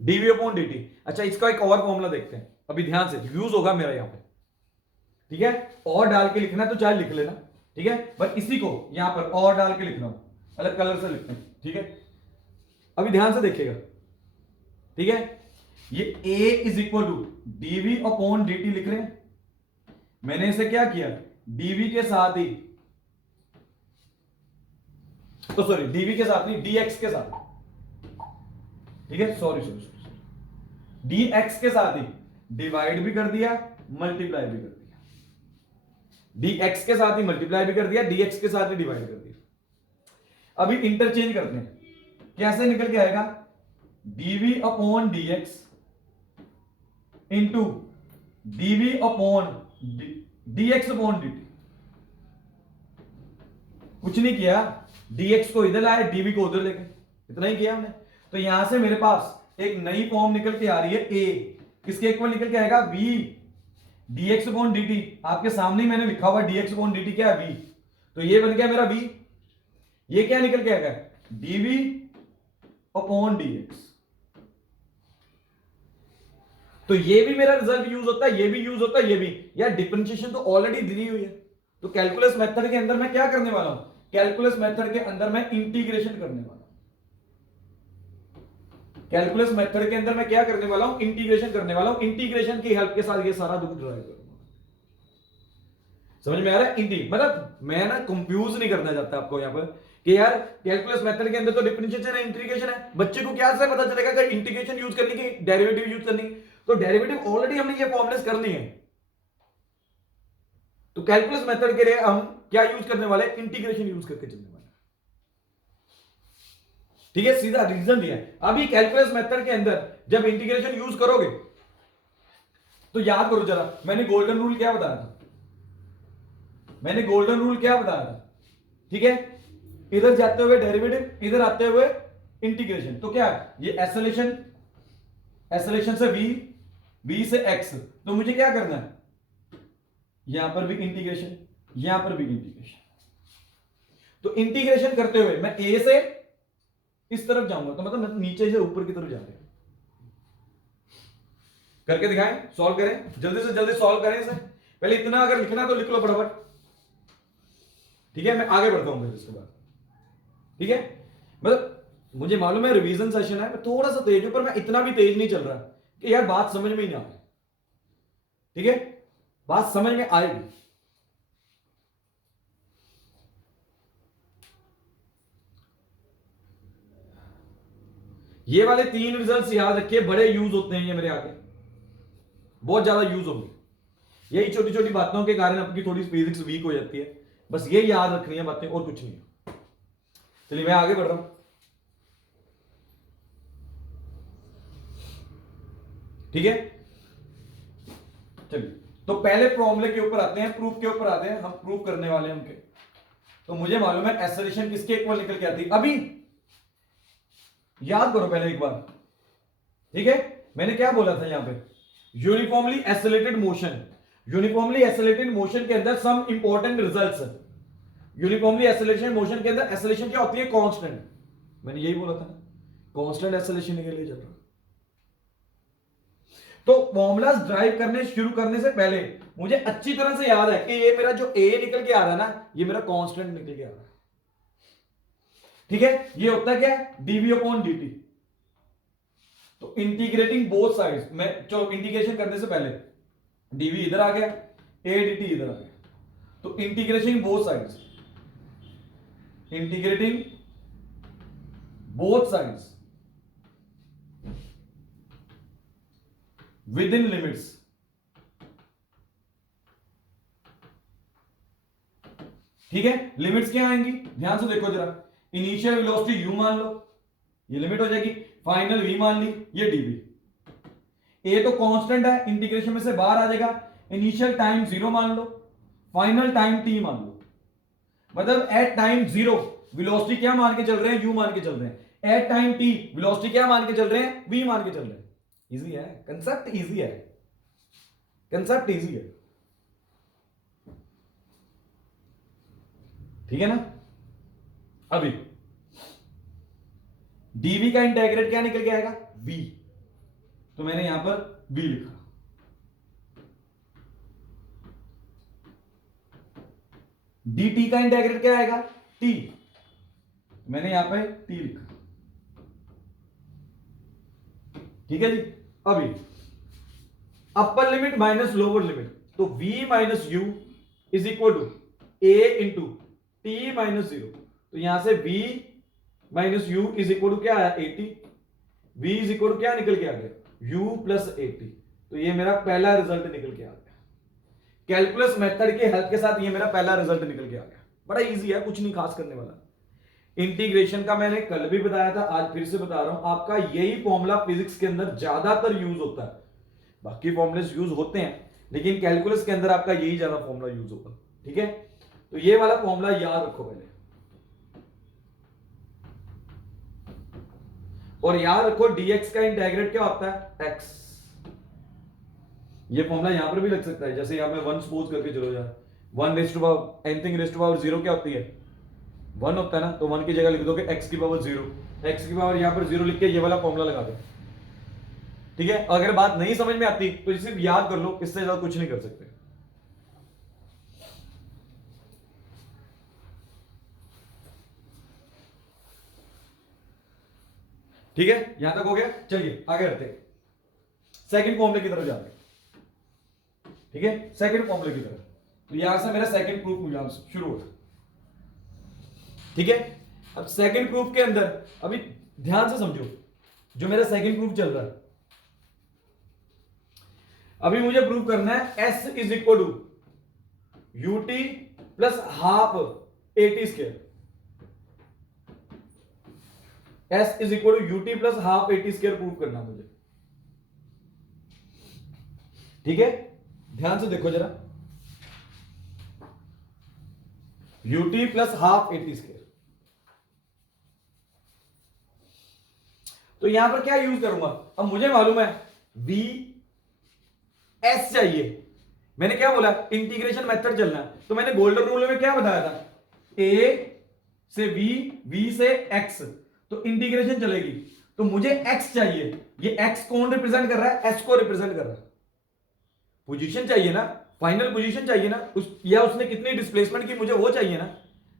dv upon dt। अच्छा, इसका एक और फॉर्मूला देखते हैं, अभी ध्यान से यूज होगा मेरा यहां पे। ठीक है, और डाल के लिखना है तो चाहे लिख लेना। ठीक है, बट इसी को यहां पर और डाल के लिखना, अलग कलर से लिखते हैं। ठीक है, अभी ध्यान से देखिएगा। ठीक है, ये a is equal to dv upon dt लिख रहे हैं। मैंने इसे क्या किया? dv के साथ ही, तो सॉरी dv के साथ नहीं, dx के साथ। ठीक है, सॉरी, dx के साथ ही डिवाइड भी कर दिया, मल्टीप्लाई भी कर दिया। dx के साथ ही मल्टीप्लाई भी कर दिया, dx के साथ ही डिवाइड कर दिया। अभी इंटरचेंज करते हैं, कैसे निकल के आएगा? dv upon dx into dv upon dx upon dt। कुछ नहीं किया, dx को इधर लाया, dv को उधर लेके, इतना ही किया हमने। तो यहां से मेरे पास एक नई फॉर्म निकल के आ रही है, a किसके इक्वल निकल के आएगा? v dx अपॉन dt, आपके सामने ही मैंने लिखा हुआ dx अपॉन dt क्या है v, तो ये बन गया मेरा v, ये क्या निकल के आएगा dv अपॉन dx। तो ये भी मेरा रिजल्ट यूज होता है, ये भी यूज होता है, ये भी। यार डिफरेंशिएशन तो ऑलरेडी दी हुई है, तो कैलकुलस मेथड के अंदर मैं क्या करने वाला हूं, कैलकुलस मेथड के अंदर मैं इंटीग्रेशन करने वाला हूं। कैलकुलस मेथड के अंदर मैं क्या करने वाला हूं, इंटीग्रेशन करने वाला हूं। इंटीग्रेशन की हेल्प के साथ ये सारा दुख ड्राइव करूंगा। समझ में आ रहा है? मतलब मैं ना कंफ्यूज नहीं करना चाहता आपको यहां पर कि यार कैलकुलस मेथड के अंदर तो डिफरेंशिएशन है, इंटीग्रेशन है। बच्चे को क्या से पता चलेगा कि इंटीग्रेशन यूज करनी की डेरिवेटिव यूज करनी, तो डेरिवेटिव ऑलरेडी हमने ये फॉर्मुलेस कर ली है। तो कैलकुलस मेथड के लिए हम क्या यूज करने वाले, इंटीग्रेशन यूज करके चलने वाले। ठीक है, सीधा रीजन दिया है। अभी कैलकुलस मेथड के अंदर जब इंटीग्रेशन यूज करोगे तो याद करो जरा, मैंने गोल्डन रूल क्या बताया था, मैंने गोल्डन रूल क्या बताया था, ठीक है, इधर जाते हुए डेरिवेटिव, इधर आते हुए इंटीग्रेशन, तो क्या ये एसोलेशन, एसोलेशन से v से x, तो मुझे क्या करना है, यहां पर भी इंटीग्रेशन, यहां पर भी इंटीग्रेशन। तो इंटीग्रेशन करते हुए मैं a से इस तरफ जाऊंगा, तो मतलब मैं नीचे से ऊपर की तरफ जा रहे हैं। करके दिखाएं, सॉल्व करें, जल्दी से जल्दी सॉल्व करें इसे। पहले इतना अगर लिखना तो लिख लो फटाफट, ठीक है, मैं आगे बढ़ता हूं फिर इसके बाद। ठीक है, मतलब मुझे मालूम है रिवीजन सेशन है, मैं थोड़ा सा तेज हूं, पर मैं इतना भी तेज नहीं चल रहा कि यार बात समझ में ही नहीं आ रही। ठीक है, बात समझ में आएगी। ये वाले 3 रिजल्ट्स याद रखिए, बड़े यूज होते हैं ये मेरे आगे, बहुत ज्यादा यूज होंगे। यही छोटी छोटी बातों के कारण आपकी थोड़ी फिजिक्स वीक हो जाती है, बस ये याद रखनी है बातें, और कुछ नहीं। चलिए मैं आगे बढ़ रहा हूं। ठीक है, चलिए तो पहले फॉर्मूले के ऊपर आते हैं, प्रूफ के ऊपर आते हैं, हम प्रूफ करने वाले हैं उनके। तो मुझे मालूम है एसोलेशन किसके इक्वल निकल के आती है, अभी याद करो पहले एक बार। ठीक है, मैंने क्या बोला था यहां पे, uniformly accelerated motion, uniformly accelerated motion के अंदर some important results. Uniformly acceleration motion के अंदर एसोलेशन क्या होती है, कांस्टेंट। मैंने यही बोला था ना, कांस्टेंट एसोलेशन के लिए चल रहा। तो फॉर्मूलाज ड्राइव करने शुरू करने से पहले मुझे अच्छी तरह से याद है कि ये मेरा जो ए निकल के आ रहा है ना, ये मेरा कांस्टेंट निकल के आ रहा है। ठीक है, ये होता है क्या, डीवी अपॉन dt। तो इंटीग्रेटिंग बोथ साइड्स, मैं चलो इंटीग्रेशन करने से पहले डीवी इधर आ गया, ए dt इधर आ गया, तो integration both sides, integrating both sides with in limits. ठीक है, लिमिट्स क्या आएंगी, ध्यान से देखो जरा, इनिशियल वेलोसिटी u मान लो, ये लिमिट हो जाएगी, फाइनल v मान ली, ये dv। ए तो कांस्टेंट है, इंटीग्रेशन में से बाहर आ जाएगा, इनिशियल टाइम 0 मान लो, फाइनल टाइम t मान लो। मतलब एट टाइम 0 वेलोसिटी क्या मान के चल रहे हैं, u मान के चल रहे हैं, एट टाइम t वेलोसिटी क्या मान के चल रहे हैं, v मान के चल रहे हैं। इजी है कंसेप्ट, इजी है कंसेप्ट, इजी है। ठीक है ना, अभी dv का इंटीग्रेट क्या निकल के आएगा, v, तो मैंने यहां पर v लिखा। dt का इंटीग्रेट क्या आएगा, t, मैंने यहां पर t लिखा। ठीक है जी, अभी upper limit minus lower limit, तो v minus u is equal to a into t minus 0। तो यहां से v minus u is equal to क्या आया, 80। v इज इक्वल टू क्या निकल के आ गया, u प्लस 80। तो ये मेरा पहला रिजल्ट निकल के आ गया, कैलकुलस मेथड के हेल्प के साथ ये मेरा पहला रिजल्ट निकल के आ गया। बड़ा इजी है, कुछ नहीं खास करने वाला। इंटीग्रेशन का मैंने कल भी बताया था, आज फिर से बता रहा हूं, आपका यही फॉर्मूला फिजिक्स के अंदर ज्यादातर यूज होता है। बाकी फॉर्मूले यूज होते हैं, लेकिन कैलकुलस के अंदर आपका यही ज्यादा फॉर्मूला यूज होगा। ठीक है, तो ये वाला फॉर्मूला याद रखो पहले, और याद रखो dx का इंटीग्रेट क्या होता है, x। ये फॉर्मूला यहां पर भी लग सकता है, जैसे यहां पे 1 सपोज करके चलो यार, 1 raise to power anything raise to power 0 क्या होती है, 1 होता है ना, तो 1 की जगह लिख दोगे x की पावर 0, x की पावर यहां पर 0 लिख के ये वाला फॉर्मूला लगा दो। ठीक है, अगर बात नहीं समझ में आती तो सिर्फ याद कर लो, इससे ज्यादा कुछ नहीं कर सकते। ठीक है, यहां तक हो गया। चलिए आगे बढ़ते हैं, सेकंड फॉर्मूले की तरफ जाते हैं। ठीक है, सेकंड फॉर्मूले की तरफ, तो यहां से मेरा सेकंड प्रूफ शुरू होता है। ठीक है, अब सेकंड प्रूफ के अंदर अभी ध्यान से समझो, जो मेरा सेकंड प्रूफ चल रहा है, अभी मुझे प्रूव करना है s is equal to u t plus half a t square, s is equal to u t plus half a t square prove करना मुझे। ठीक है, ध्यान से देखो जरा, u t plus half a t square, तो यहां पर क्या यूज करूंगा, अब मुझे मालूम है v s चाहिए, मैंने क्या बोला, इंटीग्रेशन मेथड चलना है, तो मैंने गोल्डन रूल में क्या बताया था, a से v से x, तो इंटीग्रेशन चलेगी, तो मुझे x चाहिए, ये x कौन रिप्रेजेंट कर रहा है, s को रिप्रेजेंट कर रहा है, पोजीशन चाहिए ना, फाइनल पोजीशन चाहिए ना, या उसने कितनी डिस्प्लेसमेंट की मुझे वो चाहिए ना,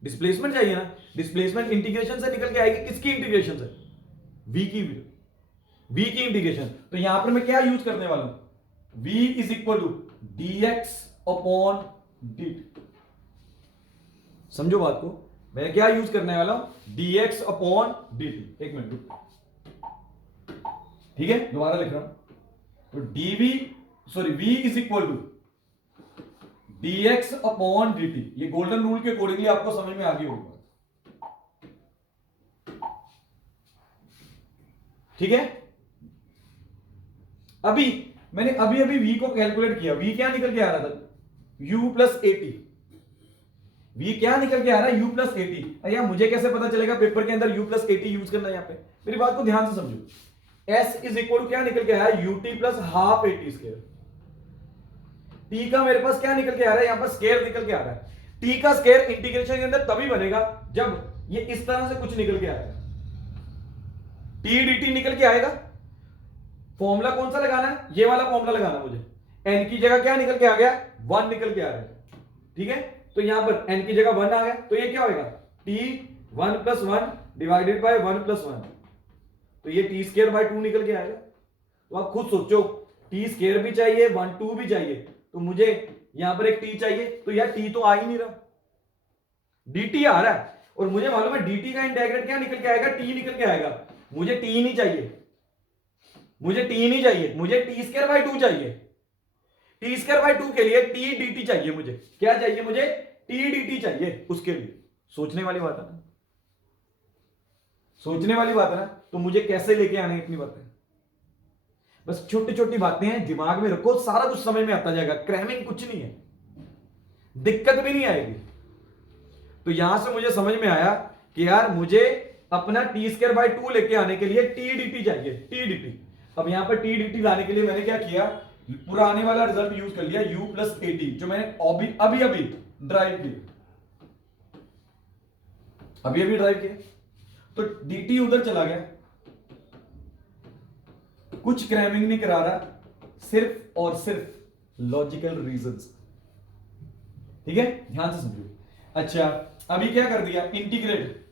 डिस्प्लेसमेंट चाहिए ना, डिस्प्लेसमेंट इंटीग्रेशन से निकल के आएगी, किसकी इंटीग्रेशन से, v की इंटीग्रेशन, तो यहां पर मैं क्या यूज करने वाला हूं, v is equal to dx upon dt, समझो बात को, मैं क्या यूज करने वाला हूं, dx अपॉन dt, एक मिनट रुको, ठीक है दोबारा लिख रहा हूं, तो v is equal to dx upon dt, ये गोल्डन रूल के अकॉर्डिंगली आपको समझ में आ गई होगी, ठीक है। अभी मैंने अभी v को कैलकुलेट किया, v क्या निकल के आ रहा था, u प्लस एटी, v क्या निकल के आ रहा है, u प्लस एटी, यार मुझे कैसे पता चलेगा पेपर के अंदर u प्लस एटी यूज करना है, यहां पे मेरी बात को ध्यान से समझो, s इज इक्वल टू क्या निकल के आया, ut plus half a t square, t का मेरे पास क्या निकल के आ रहा है, यहां पर स्क्वायर निकल के आ रहा है, t का स्क्वायर इंटीग्रेशन के अंदर तभी बनेगा जब ये इस तरह से कुछ निकल के आएगा, t dt निकल के आएगा, फॉर्मूला कौन सा लगाना है, ये वाला फॉर्मूला लगाना मुझे, n की जगह क्या निकल के आ गया, 1 निकल के आ रहा है, ठीक है, तो यहां पर n की जगह 1 आ गया, तो ये क्या होगा, t 1 plus 1 divided by 1 plus 1, तो ये t स्क्वायर बाय 2 निकल के आएगा, तो आप खुद सोचो, t स्क्वायर भी चाहिए, 1 2 भी चाहिए, तो मुझे यहां पर एक t चाहिए, तो यार t तो आ ही नहीं रहा, dt आ रहा है, और मुझे मालूम है dt का इंटीग्रेट क्या निकल के आएगा, t निकल के आएगा, मुझे t नहीं चाहिए, मुझे t नहीं चाहिए, मुझे t स्क्वायर बाय 2 चाहिए, t स्क्वायर बाय 2 के लिए t dt चाहिए, मुझे क्या चाहिए, मुझे t dt चाहिए, उसके लिए सोचने वाली बात है ना, सोचने वाली बात है ना, तो मुझे कैसे लेके आने इतनी बातें, बस छोटी छोटी बातें हैं, दिमाग में रखो, सारा कुछ समझ में आता जाएगा, क्रैमिंग कुछ नहीं है, दिक्कत भी नहीं आएगी। तो यहां से मुझे समझ में आया कि यार मुझे अपना टी स्क्वायर बाय 2 लेके आने के लिए टी dt चाहिए, टी dt, अब यहां पर टी dt लाने के लिए मैंने क्या किया, पुराने वाला रिजल्ट यूज कर लिया, u प्लस एटी, जो मैंने अभी अभी ड्राइव किया, अभी अभी ड्राइव किया, तो dt उधर चला गया, कुछ क्रैमिंग नहीं करा रहा, सिर्फ और सिर्फ लॉजिकल रीजंस, ठीक है, ध्यान से समझिए। अच्छा अभी क्या कर दिया, integrate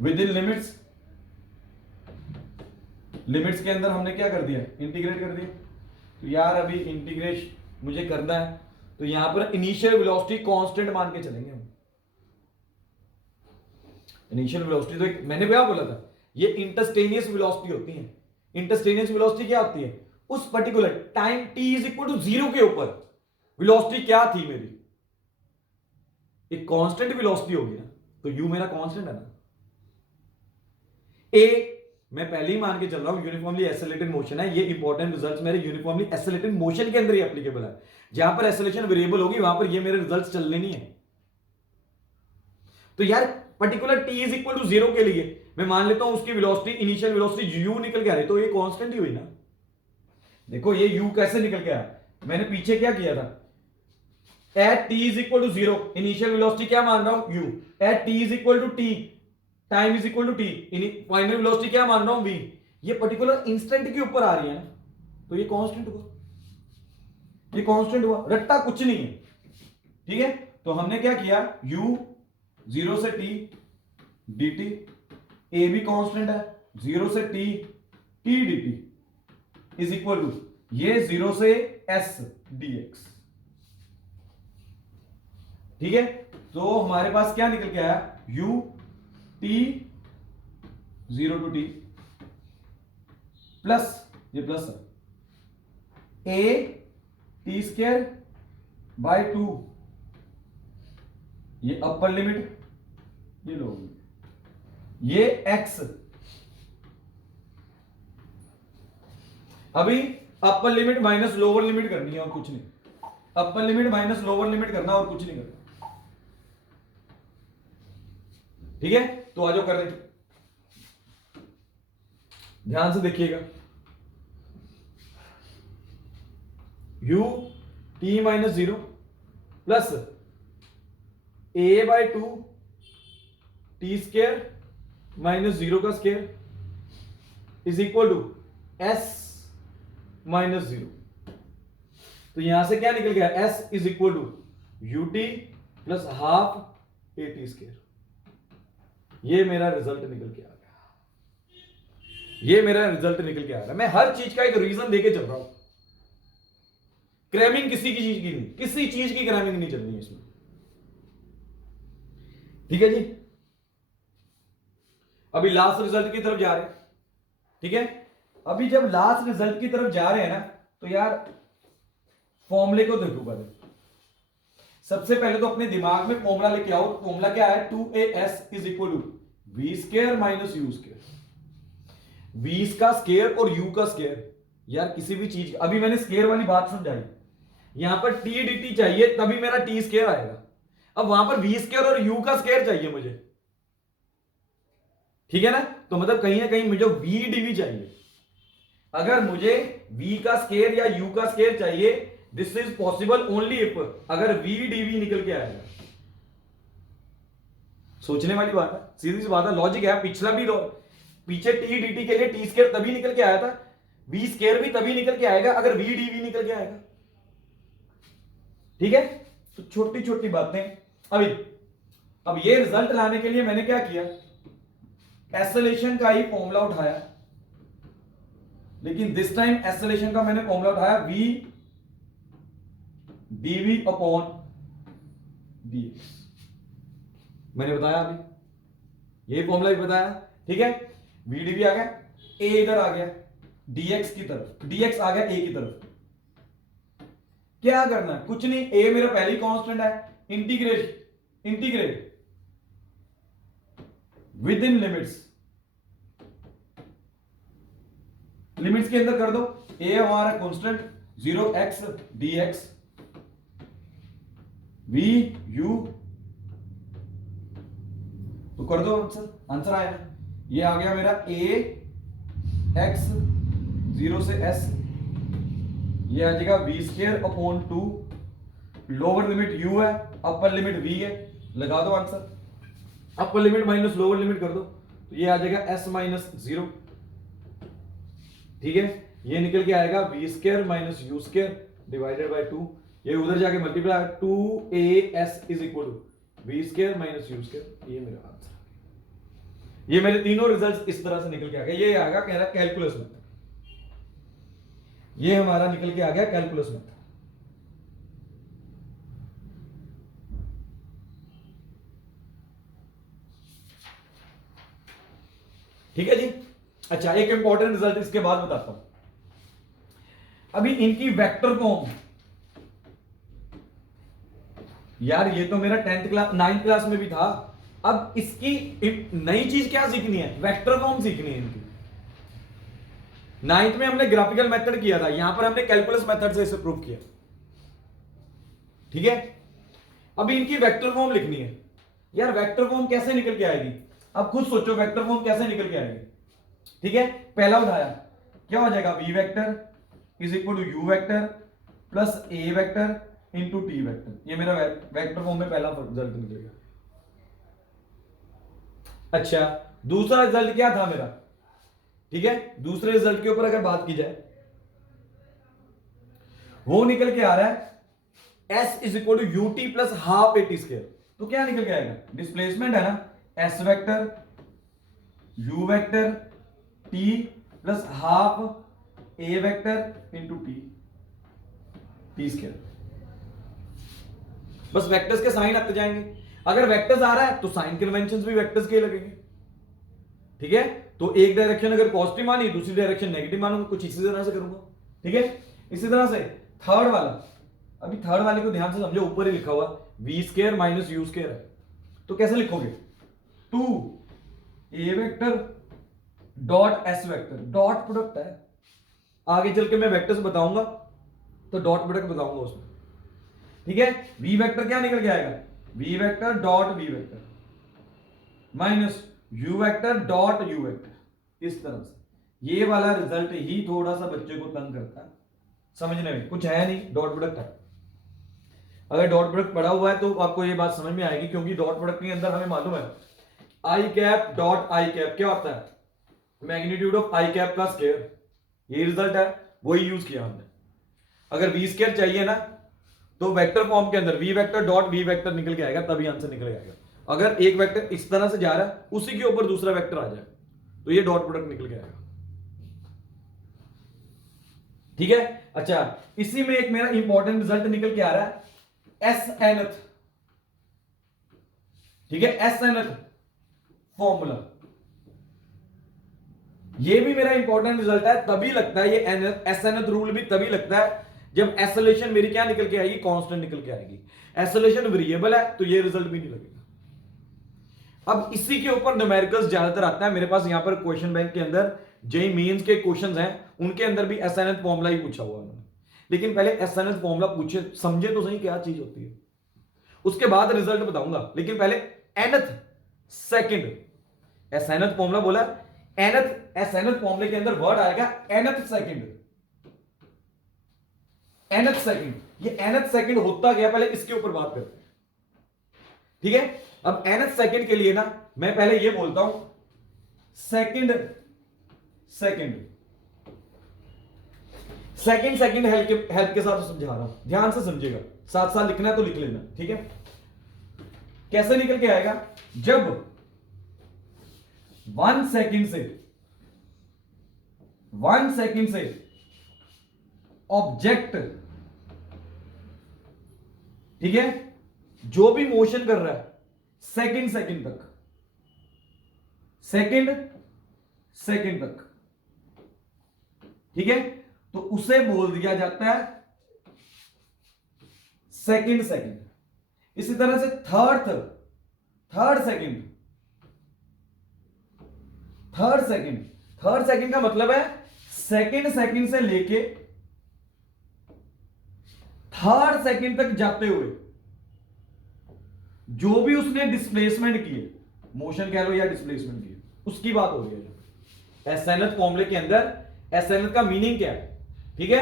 with in limits, limits के अंदर हमने क्या कर दिया, इंटीग्रेट कर दिया, तो यार अभी इंटीग्रेशन मुझे करना है, तो यहां पर इनिशियल वेलोसिटी कांस्टेंट मान के चलेंगे हम, इनिशियल वेलोसिटी तो एक मैंने क्या बोला था, ये इंटरस्टेनियस वेलोसिटी होती है, इंटरस्टेनियस वेलोसिटी क्या होती है, उस particular time t is equal to 0 के ऊपर वेलोसिटी क्या थी मेरी, एक कांस्टेंट वेलोसिटी होगी ना, तो u मेरा कांस्टेंट है ना, a मैं पहले ही मान के चल रहा हूं यूनिफॉर्मली एक्सेलरेटेड मोशन है, ये इंपॉर्टेंट रिजल्ट्स मेरे यूनिफॉर्मली एक्सेलरेटेड मोशन के अंदर ही एप्लीकेबल है, जहां पर एक्सेलरेशन वेरिएबल होगी वहां पर ये मेरे रिजल्ट्स चलने नहीं है, तो यार particular t is equal to 0 के लिए मैं मान लेता हूं उसकी वेलोसिटी, इनिशियल वेलोसिटी u निकल के आ रही, तो ये कांस्टेंट ही हुई ना। देखो ये u कैसे निकल के आया, मैंने पीछे क्या किया था, at t is equal to 0 initial velocity क्या मान रहा हूं u, at t is equal to t time is equal to t, final velocity क्या मान रहा हूं v, ये पर्टिकुलर इंस्टेंट के ऊपर आ रही है ना, तो ये कांस्टेंट हुआ, ये कांस्टेंट हुआ, रट्टा कुछ नहीं है। ठीक है, तो हमने क्या किया, u 0 से t dt, a भी कांस्टेंट है 0 से t dt is equal to ये 0 से s dx। ठीक है, तो हमारे पास क्या निकल के आया, u t 0 to t plus ये प्लस है a t स्क्वायर बाय 2, ये अपर लिमिट, ये लोअर लिमिट, ये x। अभी upper limit minus lower limit करनी है और कुछ नहीं, upper limit minus lower limit करना और कुछ नहीं करना। ठीक है, तो आ जाओ कर लें, ध्यान से देखिएगा, u t minus 0 plus a by 2 t square minus 0 का square is equal to s minus 0। तो यहां से क्या निकल गया, s is equal to ut plus half a t square. ये मेरा रिजल्ट निकल के आ गया, ये मेरा रिजल्ट निकल के आ रहा है। मैं हर चीज का एक रीजन देके चल रहा हूं, क्रैमिंग किसी की चीज की नहीं, किसी चीज की क्रैमिंग नहीं चलनी है इसमें। ठीक है जी, अभी लास्ट रिजल्ट की तरफ जा रहे हैं। ठीक है, अभी जब लास्ट रिजल्ट की तरफ जा रहे हैं ना, तो यार फॉर्मूले को देखो पहले। सबसे पहले तो अपने दिमाग में फॉर्मूला लेके आओ। फॉर्मूला क्या है, 2as is equal to v square minus u square. V का स्क्वायर और u का स्क्वायर, यार किसी भी चीज, अभी मैंने स्क्वायर वाली बात समझाई, यहां पर t dt चाहिए तभी मेरा t स्क्वायर आएगा। अब वहां पर वी स्क्वायर और u का स्क्वायर चाहिए मुझे। ठीक है ना, तो मतलब कहीं ना कहीं मुझे v dv चाहिए। अगर मुझे v का स्क्वायर या u का स्क्वायर चाहिए, this is possible only if अगर v dv निकल के आएगा। सोचने वाली बात है, सीधी सी बात है, लॉजिक है। पिछला भी पीछे t dt के लिए t स्क्वायर तभी निकल के आया था, v स्क्वायर भी तभी निकल के आएगा अगर v dv निकल के आएगा। ठीक है, तो छोटी छोटी बातें। अब ये रिजल्ट लाने के लिए मैंने क्या किया, एक्सेलेरेशन का ही फॉर्मूला उठाया, लेकिन दिस टाइम एक्सेलेरेशन का मैंने फॉर्मूला उठाया v dv अपॉन dx। मैंने बताया अभी, यही फॉर्मूला भी बताया। ठीक है, v dv आ गया, a इधर आ गया dx की तरफ, dx आ गया a की तरफ। क्या करना है, कुछ नहीं, a मेरा पहले ही कांस्टेंट है, integrate with in limits, limits के अंदर कर दो। a हमारा constant 0x dx v u, तो कर दो आंसर, आंसर आया ना, ये आ गया मेरा a x 0 से s, ये आ जाएगा v square upon 2, lower limit u है, अपर लिमिट v है, लगा दो आंसर। अपर लिमिट माइनस लोअर लिमिट कर दो, तो ये आ जाएगा s माइनस 0। ठीक है, ये निकल के आएगा v square minus u square divided by 2, ये उधर जाके multiply, 2as is equal to v square minus u square. ये मेरा आंसर, ये मेरे तीनों रिजल्ट्स इस तरह से निकल के आ गए। ये आएगा कह रहा कैलकुलस मेथड, ये हमारा निकल के आ गया कैलकुलस मेथड। ठीक है जी, अच्छा एक इंपॉर्टेंट रिजल्ट इसके बाद बताता हूं। अभी इनकी वेक्टर फॉर्म, यार ये तो मेरा 10th क्लास 9th क्लास में भी था। अब इसकी नई चीज क्या सीखनी है, वेक्टर फॉर्म सीखनी है इनकी। 9th में हमने ग्राफिकल मेथड किया था, यहां पर हमने कैलकुलस मेथड से इसे प्रूव किया। ठीक है, अभी इनकी वेक्टर फॉर्म लिखनी है। यार वेक्टर फॉर्म कैसे निकल के आएगी, अब खुद सोचो वेक्टर फॉर्म कैसे निकल के आएगी। ठीक है, पहला उठाया, क्या हो जाएगा, v vector is equal to u vector plus a vector into t vector. ये मेरा वेक्टर फॉर्म में पहला रिजल्ट निकलेगा। अच्छा, दूसरा रिजल्ट क्या था मेरा, ठीक है, दूसरे रिजल्ट के ऊपर अगर बात की जाए, वो निकल के आ रहा है s is equal to u t plus half a t square. तो क्या निकल के आएगा, डिस्प्लेसमेंट है ना, s vector u vector t plus half a vector into t t square. बस वेक्टर्स के साइन आते जाएंगे, अगर वेक्टर्स आ रहा है तो साइन कन्वेंशंस भी वेक्टर्स के लगेंगे। ठीक है, तो एक डायरेक्शन अगर पॉजिटिव मानी, दूसरी डायरेक्शन नेगेटिव मानूंगा, कुछ इसी तरह से करूंगा। ठीक है, इसी तरह से थर्ड वाला, अभी थर्ड वाले को ध्यान से समझो, ऊपर ही लिखा हुआ v square minus u square है, तो कैसे लिखोगे, 2 a vector dot s vector, dot product है, आगे चल के मैं वेक्टर्स बताऊंगा तो डॉट प्रोडक्ट बताऊंगा उसमें। ठीक है, वी वेक्टर क्या निकल के आएगा, v vector dot v vector minus u vector dot u vector, इस तरह से। ये वाला रिजल्ट ही थोड़ा सा बच्चे को तंग करता है, समझने में कुछ है नहीं, डॉट प्रोडक्ट है। अगर डॉट प्रोडक्ट पढ़ा हुआ है तो आपको ये बात समझ में आएगी, क्योंकि डॉट प्रोडक्ट के अंदर हमें मालूम है आई कैप डॉट आई कैप क्या होता है, मैग्नीट्यूड ऑफ आई कैप का स्क्वायर, ये रिजल्ट है, वही यूज किया हमने। अगर वी स्क्वायर चाहिए ना तो वेक्टर फॉर्म के अंदर v vector dot v vector निकल के आएगा, तभी आंसर निकल आएगा। अगर एक वेक्टर इस तरह से जा रहा है, उसी के ऊपर दूसरा वेक्टर आ जाए, तो ये डॉट प्रोडक्ट निकल के आएगा। ठीक है, अच्छा, इसी में एक मेरा इंपॉर्टेंट रिजल्ट निकल के आ रहा है एस एनथ। ठीक है, एस एनथ फॉर्मूला, ये भी मेरा इंपॉर्टेंट रिजल्ट है, तभी लगता है ये एस एनथ रूल भी तभी लगता है जब एसोलेशन मेरी क्या निकल के आएगी, कांस्टेंट निकल के आएगी। एसोलेशन वेरिएबल है तो ये रिजल्ट भी नहीं लगेगा। अब इसी के ऊपर न्यूमेरिकल्स ज्यादातर आता है मेरे पास, यहां पर क्वेश्चन बैंक के अंदर जेई मेंस के क्वेश्चंस हैं, उनके अंदर भी एस एनथ फॉर्मूला ही पूछा हुआ उन्होंने। लेकिन पहले एस एनथ फॉर्मूला पूछे, समझे तो सही क्या चीज होती है, उसके बाद रिजल्ट बताऊंगा। लेकिन पहले nth second, S nth formula बोला, एनथ, एस एनथ फॉर्मूले के अंदर वर्ड आएगा एनथ सेकंड, एनथ सेकंड। ये एनथ सेकंड होता गया, पहले इसके ऊपर बात करते हैं। ठीक है, अब एनथ सेकंड के लिए ना मैं पहले ये बोलता हूं second second second second help के साथ समझा रहा हूं, ध्यान से समझिएगा, साथ साथ लिखना है तो लिख लेना। ठीक है, कैसे निकल के आएगा, जब 1 सेकंड से ऑब्जेक्ट, ठीक है, जो भी मोशन कर रहा है सेकंड सेकंड तक, ठीक है, तो उसे बोल दिया जाता है सेकंड। इसी तरह से थर्ड सेकंड का मतलब है सेकंड से लेके थर्ड सेकंड तक जाते हुए जो भी उसने डिस्प्लेसमेंट किए, मोशन कह लो या डिस्प्लेसमेंट किए, उसकी बात हो रही है। एस एनथ फॉर्मूले के अंदर एस एनथ का मीनिंग क्या है, ठीक है,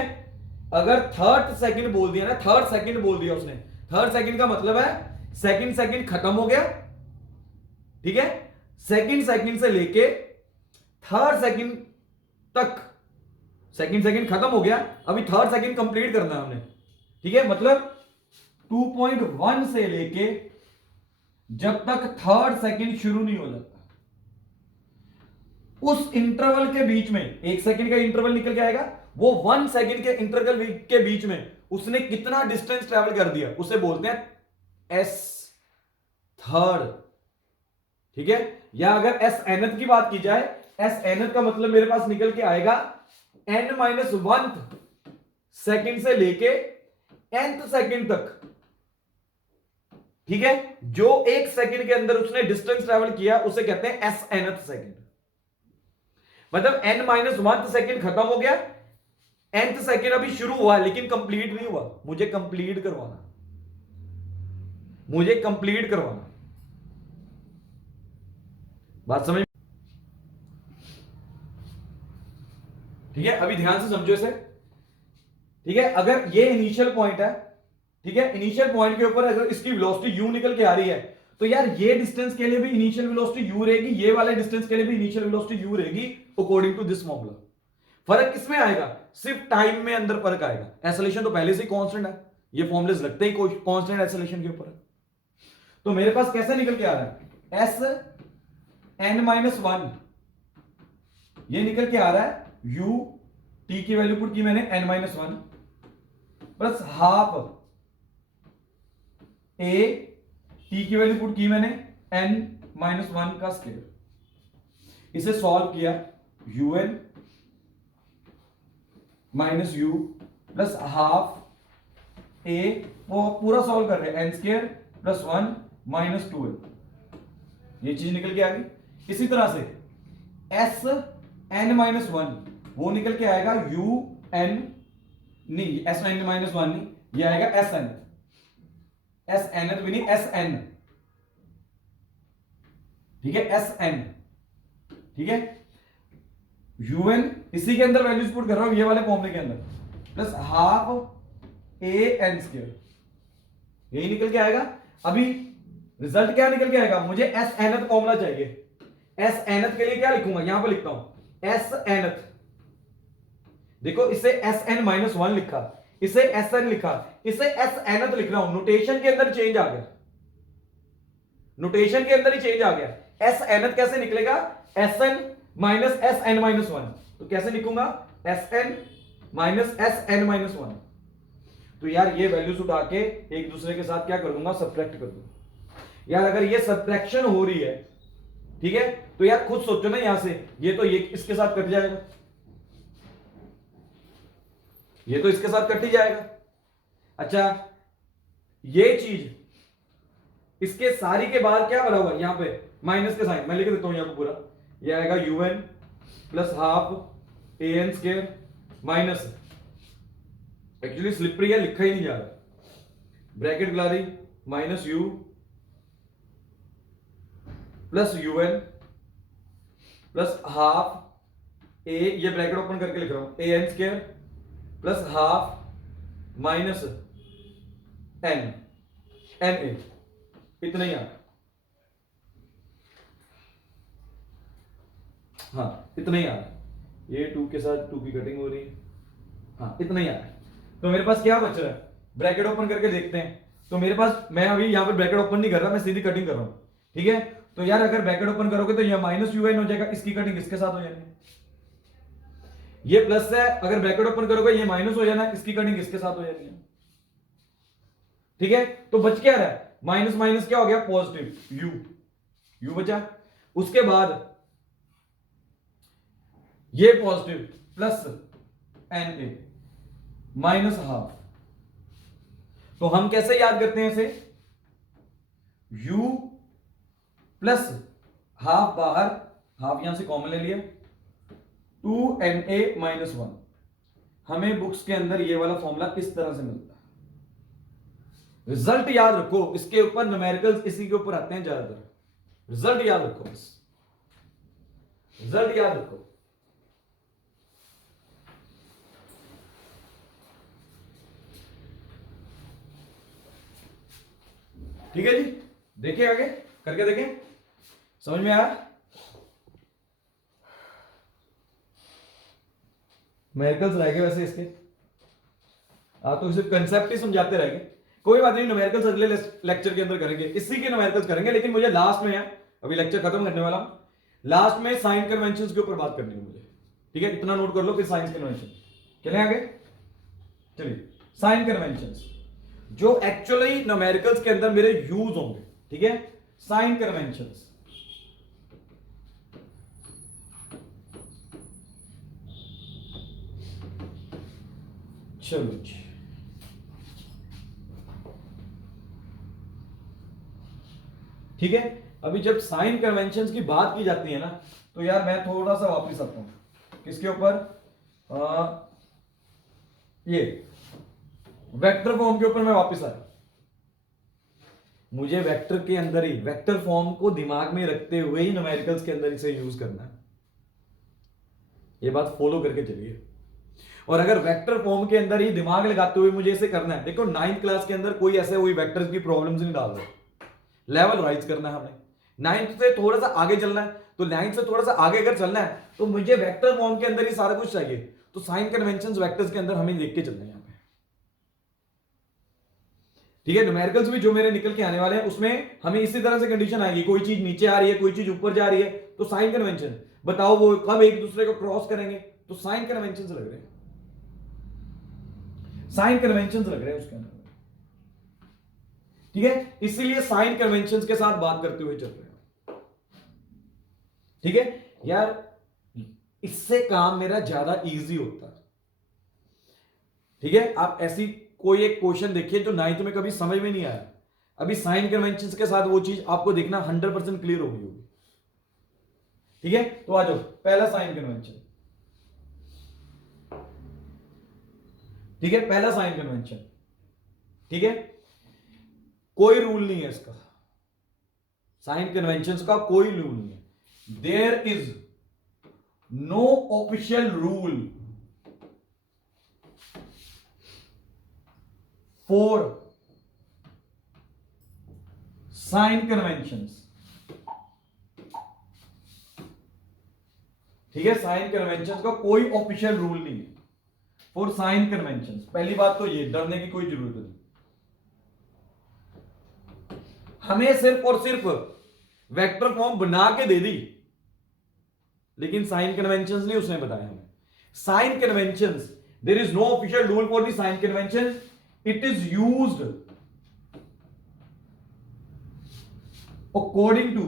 अगर थर्ड सेकंड बोल दिया ना, थर्ड सेकंड बोल दिया उसने, थर्ड सेकंड का मतलब है सेकंड खत्म हो गया। ठीक है, सेकंड से लेके थर्ड सेकंड तक, सेकंड खत्म हो गया, अभी थर्ड सेकंड कंप्लीट करना है हमने। ठीक है, मतलब 2.1 से लेके जब तक थर्ड सेकंड शुरू नहीं हो जाता, उस इंटरवल के बीच में 1 सेकंड का इंटरवल निकल के आएगा, वो 1 सेकंड के इंटरवल के बीच में उसने कितना डिस्टेंस ट्रेवल कर दिया, उसे बोलते हैं एस थर्ड। ठीक है, या अगर एस एनथ की बात की जाए, एस एनथ का मतलब मेरे पास निकल के आएगा n-1 सेकंड से लेके nth सेकंड तक। ठीक है, जो 1 सेकंड के अंदर उसने डिस्टेंस ट्रेवल किया उसे कहते हैं एस nth सेकंड। मतलब n-1 सेकंड खत्म हो गया, nth सेकंड अभी शुरू हुआ लेकिन कंप्लीट नहीं हुआ, मुझे कंप्लीट करवाना। बात समझ? ठीक है, अभी ध्यान से समझो इसे। ठीक है, अगर ये इनिशियल पॉइंट है, ठीक है, इनिशियल पॉइंट के ऊपर अगर इसकी वेलोसिटी u निकल के आ रही है, तो यार ये डिस्टेंस के लिए भी इनिशियल वेलोसिटी u रहेगी, ये वाले डिस्टेंस के लिए भी इनिशियल वेलोसिटी u रहेगी, अकॉर्डिंग टू दिस फॉर्मूला। फर्क किसमें आएगा? सिर्फ टाइम में अंदर फर्क आएगा। एक्सेलरेशन तो पहले से ही कांस्टेंट है, ये फॉर्मूलेस लगते ही कांस्टेंट एक्सेलरेशन के ऊपर है। तो मेरे पास कैसे निकल के आ रहा है? s n माइनस वन, ये निकल के आ रहा है u, t की वैल्यू पुट की मैंने n minus one, plus half a, t की वैल्यू पुट की मैंने n माइनस वन का स्क्वायर। इसे सॉल्व किया, un minus u plus half a, वो पूरा सॉल्व कर रहे हैं, n square plus one minus two, ये चीज निकल के आ गई। इसी तरह से एस एन माइनस वन, वो निकल के आएगा यू एन, नहीं एस एन माइनस वन नहीं, ये आएगा एस एन, एस एन भी नहीं, एस एन, ठीक है, एस एन, ठीक है, यूएन इसी के अंदर वैल्यूज पुट कर रहा हूं, ये वाले फॉर्मूले के अंदर, plus half a n square, यही निकल के आएगा। अभी रिजल्ट क्या निकल के आएगा? मुझे एस एनथ फॉर्मूला चाहिए। एस एनथ के लिए क्या लिखूंगा? यहां पर लिखता हूं एस एनथ, देखो इसे एस एन माइनस वन लिखा, इसे एस एन लिखा, इसे एस एनथ लिख रहा हूं, नोटेशन के अंदर चेंज आ गया, नोटेशन के अंदर ही चेंज आ गया। एस एनथ कैसे निकलेगा? S n minus s n minus one, तो कैसे लिखूंगा? S n minus s n minus one. तो यार ये वैल्यूज उठा के एक दूसरे के साथ क्या कर दूंगा? सब्ट्रैक्ट कर दूंगा। यार अगर ये सब्ट्रैक्शन हो रही है, ठीक है, तो यार खुद सोचो ना, यहां से ये तो ये इसके साथ कट जाएगा, ये तो इसके साथ कट ही जाएगा। अच्छा, ये चीज इसके सारी के बाद क्या बना हुआ है? यहां पे माइनस का साइन मैं लिख देता हूं यहां पे पूरा, ये आएगा un plus half a n square minus, actually slippery है, लिखा ही नहीं जा रहा, ब्रैकेट बुला रही, minus u plus un plus half a, ये ब्रैकेट ओपन करके लिख रहा हूं, a n square plus half minus n n a, इतना ही आ, हाँ इतना ही आ रहा है, ये टू के साथ टू की कटिंग हो रही है, हाँ इतना ही आ रहा है। तो मेरे पास क्या बच रहा है? ब्रैकेट ओपन करके देखते हैं। तो मेरे पास, मैं अभी यहां पर ब्रैकेट ओपन नहीं कर रहा, मैं सीधी कटिंग कर रहा हूं, ठीक है। तो यार अगर ब्रैकेट ओपन करोगे तो ये माइनस यू एन हो जाएगा, इसकी कटिंग इसके साथ हो जाएगी, ये प्लस है, अगर ब्रैकेट ओपन करोगे ये माइनस हो जाना, इसकी कटिंग इसके साथ हो जाती है, ठीक है। तो बच क्या रहा है? माइनस माइनस क्या हो गया? पॉजिटिव, यू, यू बचा, उसके बाद ये positive plus n a minus half. तो हम कैसे याद करते हैं इसे? u प्लस हाफ बाहर, हाफ यहां से कॉमन ले लिया, 2na माइनस वन। हमें बुक्स के अंदर ये वाला फॉर्मूला इस तरह से मिलता है। रिजल्ट याद रखो, इसके ऊपर न्यूमेरिकल्स इसी के ऊपर आते हैं ज्यादातर, रिजल्ट याद रखो, बस रिजल्ट याद रखो। ठीक है जी, देखिए आगे करके देखें, समझ में आया? न्यूमेरिकल्स रह गए वैसे इसके, तो सिर्फ कंसेप्ट ही समझाते रहेंगे, कोई बात नहीं, न्यूमेरिकल्स अगले लेक्चर के अंदर करेंगे, इसी के न्यूमेरिकल्स करेंगे, लेकिन मुझे लास्ट में है, अभी लेक्चर खत्म करने वाला हूं, लास्ट में साइन कन्वेंशंस के ऊपर बात करनी है मुझे, ठीक है, इतना नोट कर लो, फिर साइन कन्वेंशन चलें आगे। चलिए, साइन कन्वेंशंस जो एक्चुअली न्यूमेरिकल्स के अंदर मेरे यूज होंगे, ठीक है, साइन कन्वेंशंस। चलो जी, ठीक है। अभी जब साइन कन्वेंशंस की बात की जाती है ना, तो यार मैं थोड़ा सा वापस आता हूं किसके ऊपर, ये वेक्टर फॉर्म के ऊपर मैं वापस आया। मुझे वेक्टर के अंदर ही, वेक्टर फॉर्म को दिमाग में रखते हुए ही न्यूमेरिकल्स के अंदर इसे यूज करना है। ये बात फॉलो करके चलिए। और अगर वेक्टर फॉर्म के अंदर ही दिमाग लगाते हुए मुझे इसे करना है, देखो 9th क्लास के अंदर कोई ऐसे वही वेक्टर्स की प्रॉब्लम्स नहीं डाल रहा, लेवल राइज करना है हमें। 9th से थोड़ा सा आगे चलना है, तो 9th से थोड़ा सा आगे अगर चलना है तो मुझे वेक्टर फॉर्म के अंदर ही सारा कुछ चाहिए। तो साइन कन्वेंशंस वेक्टर्स के अंदर हमें देख के चलना है यहाँ पे, ठीक है। न्यूमेरिकल्स भी जो मेरे निकल के आने वाले हैं उसमें हमें इसी तरह से कंडीशन आएगी, कोई चीज नीचे आ रही है, कोई चीज ऊपर जा रही है, तो साइन कन्वेंशन बताओ वो कब एक दूसरे को क्रॉस करेंगे, तो साइन कन्वेंशंस लग रहे हैं, साइन कन्वेंशंस लग रहे हैं उसके अंदर, ठीक है। इसीलिए साइन कन्वेंशंस के साथ बात करते हुए चल रहे हैं, ठीक है यार। इससे काम मेरा ज्यादा इजी होता है, ठीक है। आप ऐसी कोई एक क्वेश्चन देखिए जो 9th में कभी समझ में नहीं आया, अभी साइन कन्वेंशंस के साथ वो चीज आपको देखना 100% क्लियर हो गई होगी, ठीक है। तो आ जाओ, पहला साइन कन्वेंशन, ठीक है, पहला साइन कन्वेंशन, ठीक है। कोई रूल नहीं है इसका, साइन कन्वेंशंस का कोई रूल नहीं है। There is no official rule for sign conventions, ठीक है। साइन कन्वेंशंस का कोई ऑफिशियल रूल नहीं है फॉर साइन कन्वेंशंस। पहली बात तो ये, डरने की कोई जरूरत नहीं, हमें सिर्फ और सिर्फ वेक्टर फॉर्म बना के दे दी, लेकिन साइन कन्वेंशंस नहीं उसने बताया हमें। Sign conventions, there is no official rule for the sign convention, it is used according to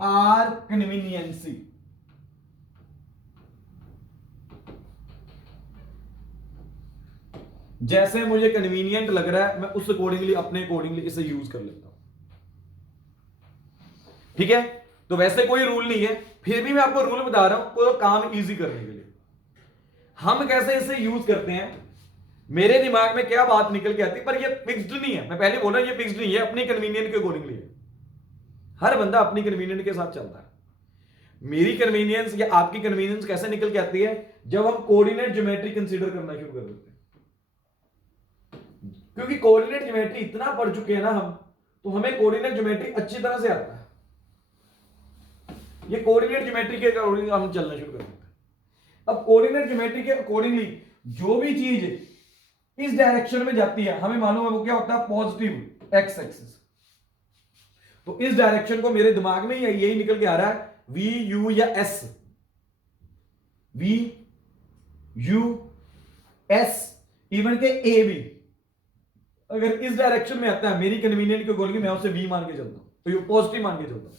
our conveniency, जैसे मुझे कन्वीनियंट लग रहा है मैं उस अकॉर्डिंगली, अपने अकॉर्डिंगली इसे यूज कर लेता हूं, ठीक है। तो वैसे कोई रूल नहीं है, फिर भी मैं आपको रूल बता रहा हूं कोई काम इजी करने के लिए। हम कैसे इसे यूज करते हैं, मेरे दिमाग में क्या बात निकल के आती है, पर ये फिक्स्ड नहीं है, मैं पहले बोला ये फिक्स्ड नहीं है, अपनी कन्वीनियंट के अकॉर्डिंगली है। हर बंदा अपनी कन्वीनियंट के साथ चलता है। मेरी कन्वीनियंस या आपकी कन्वीनियंस कैसे निकल के आती है, जब हम कोऑर्डिनेट ज्योमेट्री कंसीडर करना शुरू कर देते हैं, क्योंकि कोऑर्डिनेट ज्योमेट्री इतना पढ़ चुके हैं ना हम, तो हमें कोऑर्डिनेट ज्योमेट्री अच्छी तरह से आता है। ये कोऑर्डिनेट ज्योमेट्री के अकॉर्डिंग हम चलना शुरू कर देते हैं। अब कोऑर्डिनेट ज्योमेट्री के अकॉर्डिंगली जो भी चीज इस डायरेक्शन में जाती है, हमें मालूम है वो क्या होता है, पॉजिटिव एक्स एक्सिस। तो इस डायरेक्शन को मेरे दिमाग में यही निकल के आ रहा है, वी यू या s, v u s, even के ए भी अगर इस डायरेक्शन में आता है मेरी कन्वीनियंट के अकॉर्डिंग, मैं उसे वी मान के चलता हूं, तो ये पॉजिटिव मान के चलता हूं।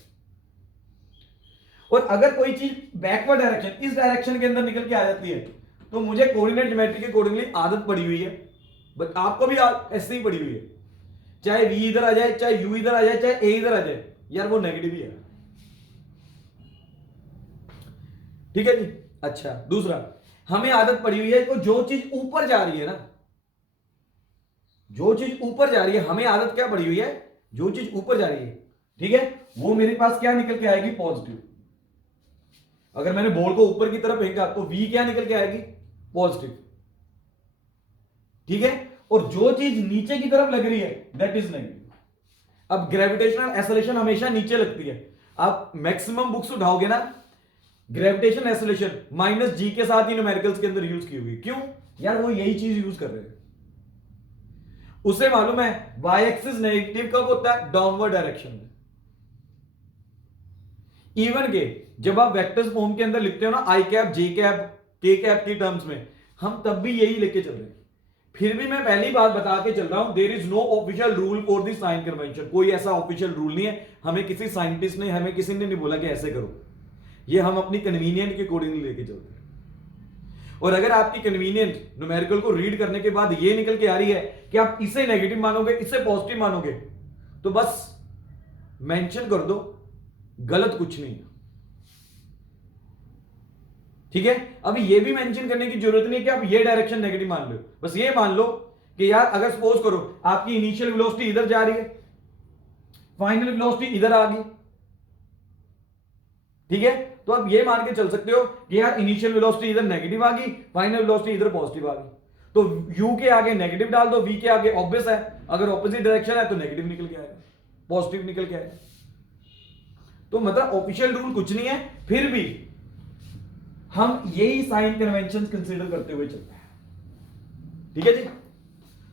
और अगर कोई चीज बैकवर्ड डायरेक्शन, इस डायरेक्शन के अंदर निकल के आ जाती है, तो मुझे कोऑर्डिनेट ज्योमेट्री के अकॉर्डिंगली आदत पड़ी हुई है, बट आपको भी ऐसे ही पड़ी हुई है, चाहे वी इधर आ जाए, चाहे यू इधर आ जाए, चाहे ए इधर आ जाए, यार वो नेगेटिव ही है, ठीक है जी। अच्छा, दूसरा, हमें आदत पड़ी हुई है तो जो चीज ऊपर जा रही है ना, जो चीज ऊपर जा रही है, हमें आदत क्या पड़ी हुई है, जो चीज ऊपर जा रही है, ठीक है, वो मेरे पास क्या निकल के आएगी, पॉजिटिव। अगर मैंने बॉल को ऊपर की तरफ फेंका तो वी क्या निकल के आएगी, पॉजिटिव, ठीक है। और जो चीज नीचे की तरफ लग रही है दैट इज नेगेटिव। अब ग्रेविटेशनल एक्सेलरेशन हमेशा नीचे लगती है, आप मैक्सिमम बुक्स उठाओगे ना, ग्रेविटेशन एक्सेलरेशन माइनस जी के साथ ही न्यूमेरिकल्स के अंदर यूज की होगी। क्यों यार, वो यही चीज यूज कर रहे हैं, उसे मालूम है वाई एक्सिस नेगेटिव कब होता है, डाउनवर्ड डायरेक्शन में। इवन के जब आप वेक्टर्स फॉर्म के अंदर लिखते हो ना, आई कैप, जे कैप, के कैप की टर्म्स में, हम तब भी यही लेके चल रहे हैं। फिर भी मैं पहली बात बता के चल रहा हूं, there is no official rule for the sign convention. कोई ऐसा ऑफिशियल रूल नहीं है, हमें किसी साइंटिस्ट ने, हमें किसी ने नहीं बोला कि ऐसे करो, ये हम अपनी कन्वीनियंट के अकॉर्डिंगली लेके चलते हैं। और अगर आपकी कन्वीनियंट न्यूमेरिकल को रीड करने के बाद ये निकल के आ रही है कि आप इसे नेगेटिव मानोगे, इसे पॉजिटिव मानोगे, तो बस मेंशन कर दो, गलत कुछ नहीं है, ठीक है। अभी ये भी मेंशन करने की जरूरत नहीं है कि आप ये डायरेक्शन नेगेटिव मान लो, बस ये मान लो कि यार अगर सपोज करो आपकी इनिशियल वेलोसिटी इधर जा रही है, फाइनल वेलोसिटी इधर आ गई, ठीक है। तो आप ये मान के चल सकते हो कि यार इनिशियल वेलोसिटी इधर नेगेटिव आ गई, फाइनल वेलोसिटी इधर पॉजिटिव आ गई, तो u के आगे नेगेटिव डाल दो, v के आगे ऑब्वियस है, अगर ऑपोजिट डायरेक्शन है तो नेगेटिव निकल के आएगा, पॉजिटिव निकल के आएगा। तो मतलब ऑफिशियल रूल कुछ नहीं है, फिर भी हम यही साइन कन्वेंशन कंसीडर करते हुए चलते हैं, ठीक है जी।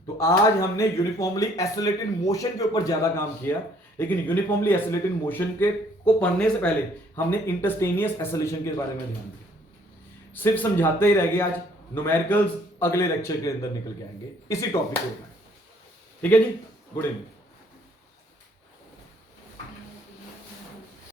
तो आज हमने यूनिफॉर्मली एक्सेलरेटेड मोशन के ऊपर ज्यादा काम किया, लेकिन यूनिफॉर्मली एक्सेलरेटेड मोशन के को पढ़ने से पहले हमने इंटरस्टेनियस एक्सेलरेशन के बारे में ध्यान दिया। सिर्फ समझाते ही रह गए, आज न्यूमेरिकल्स अगले लेक्चर के अंदर निकल के आएंगे इसी टॉपिक के ऊपर, ठीक है जी। Good evening.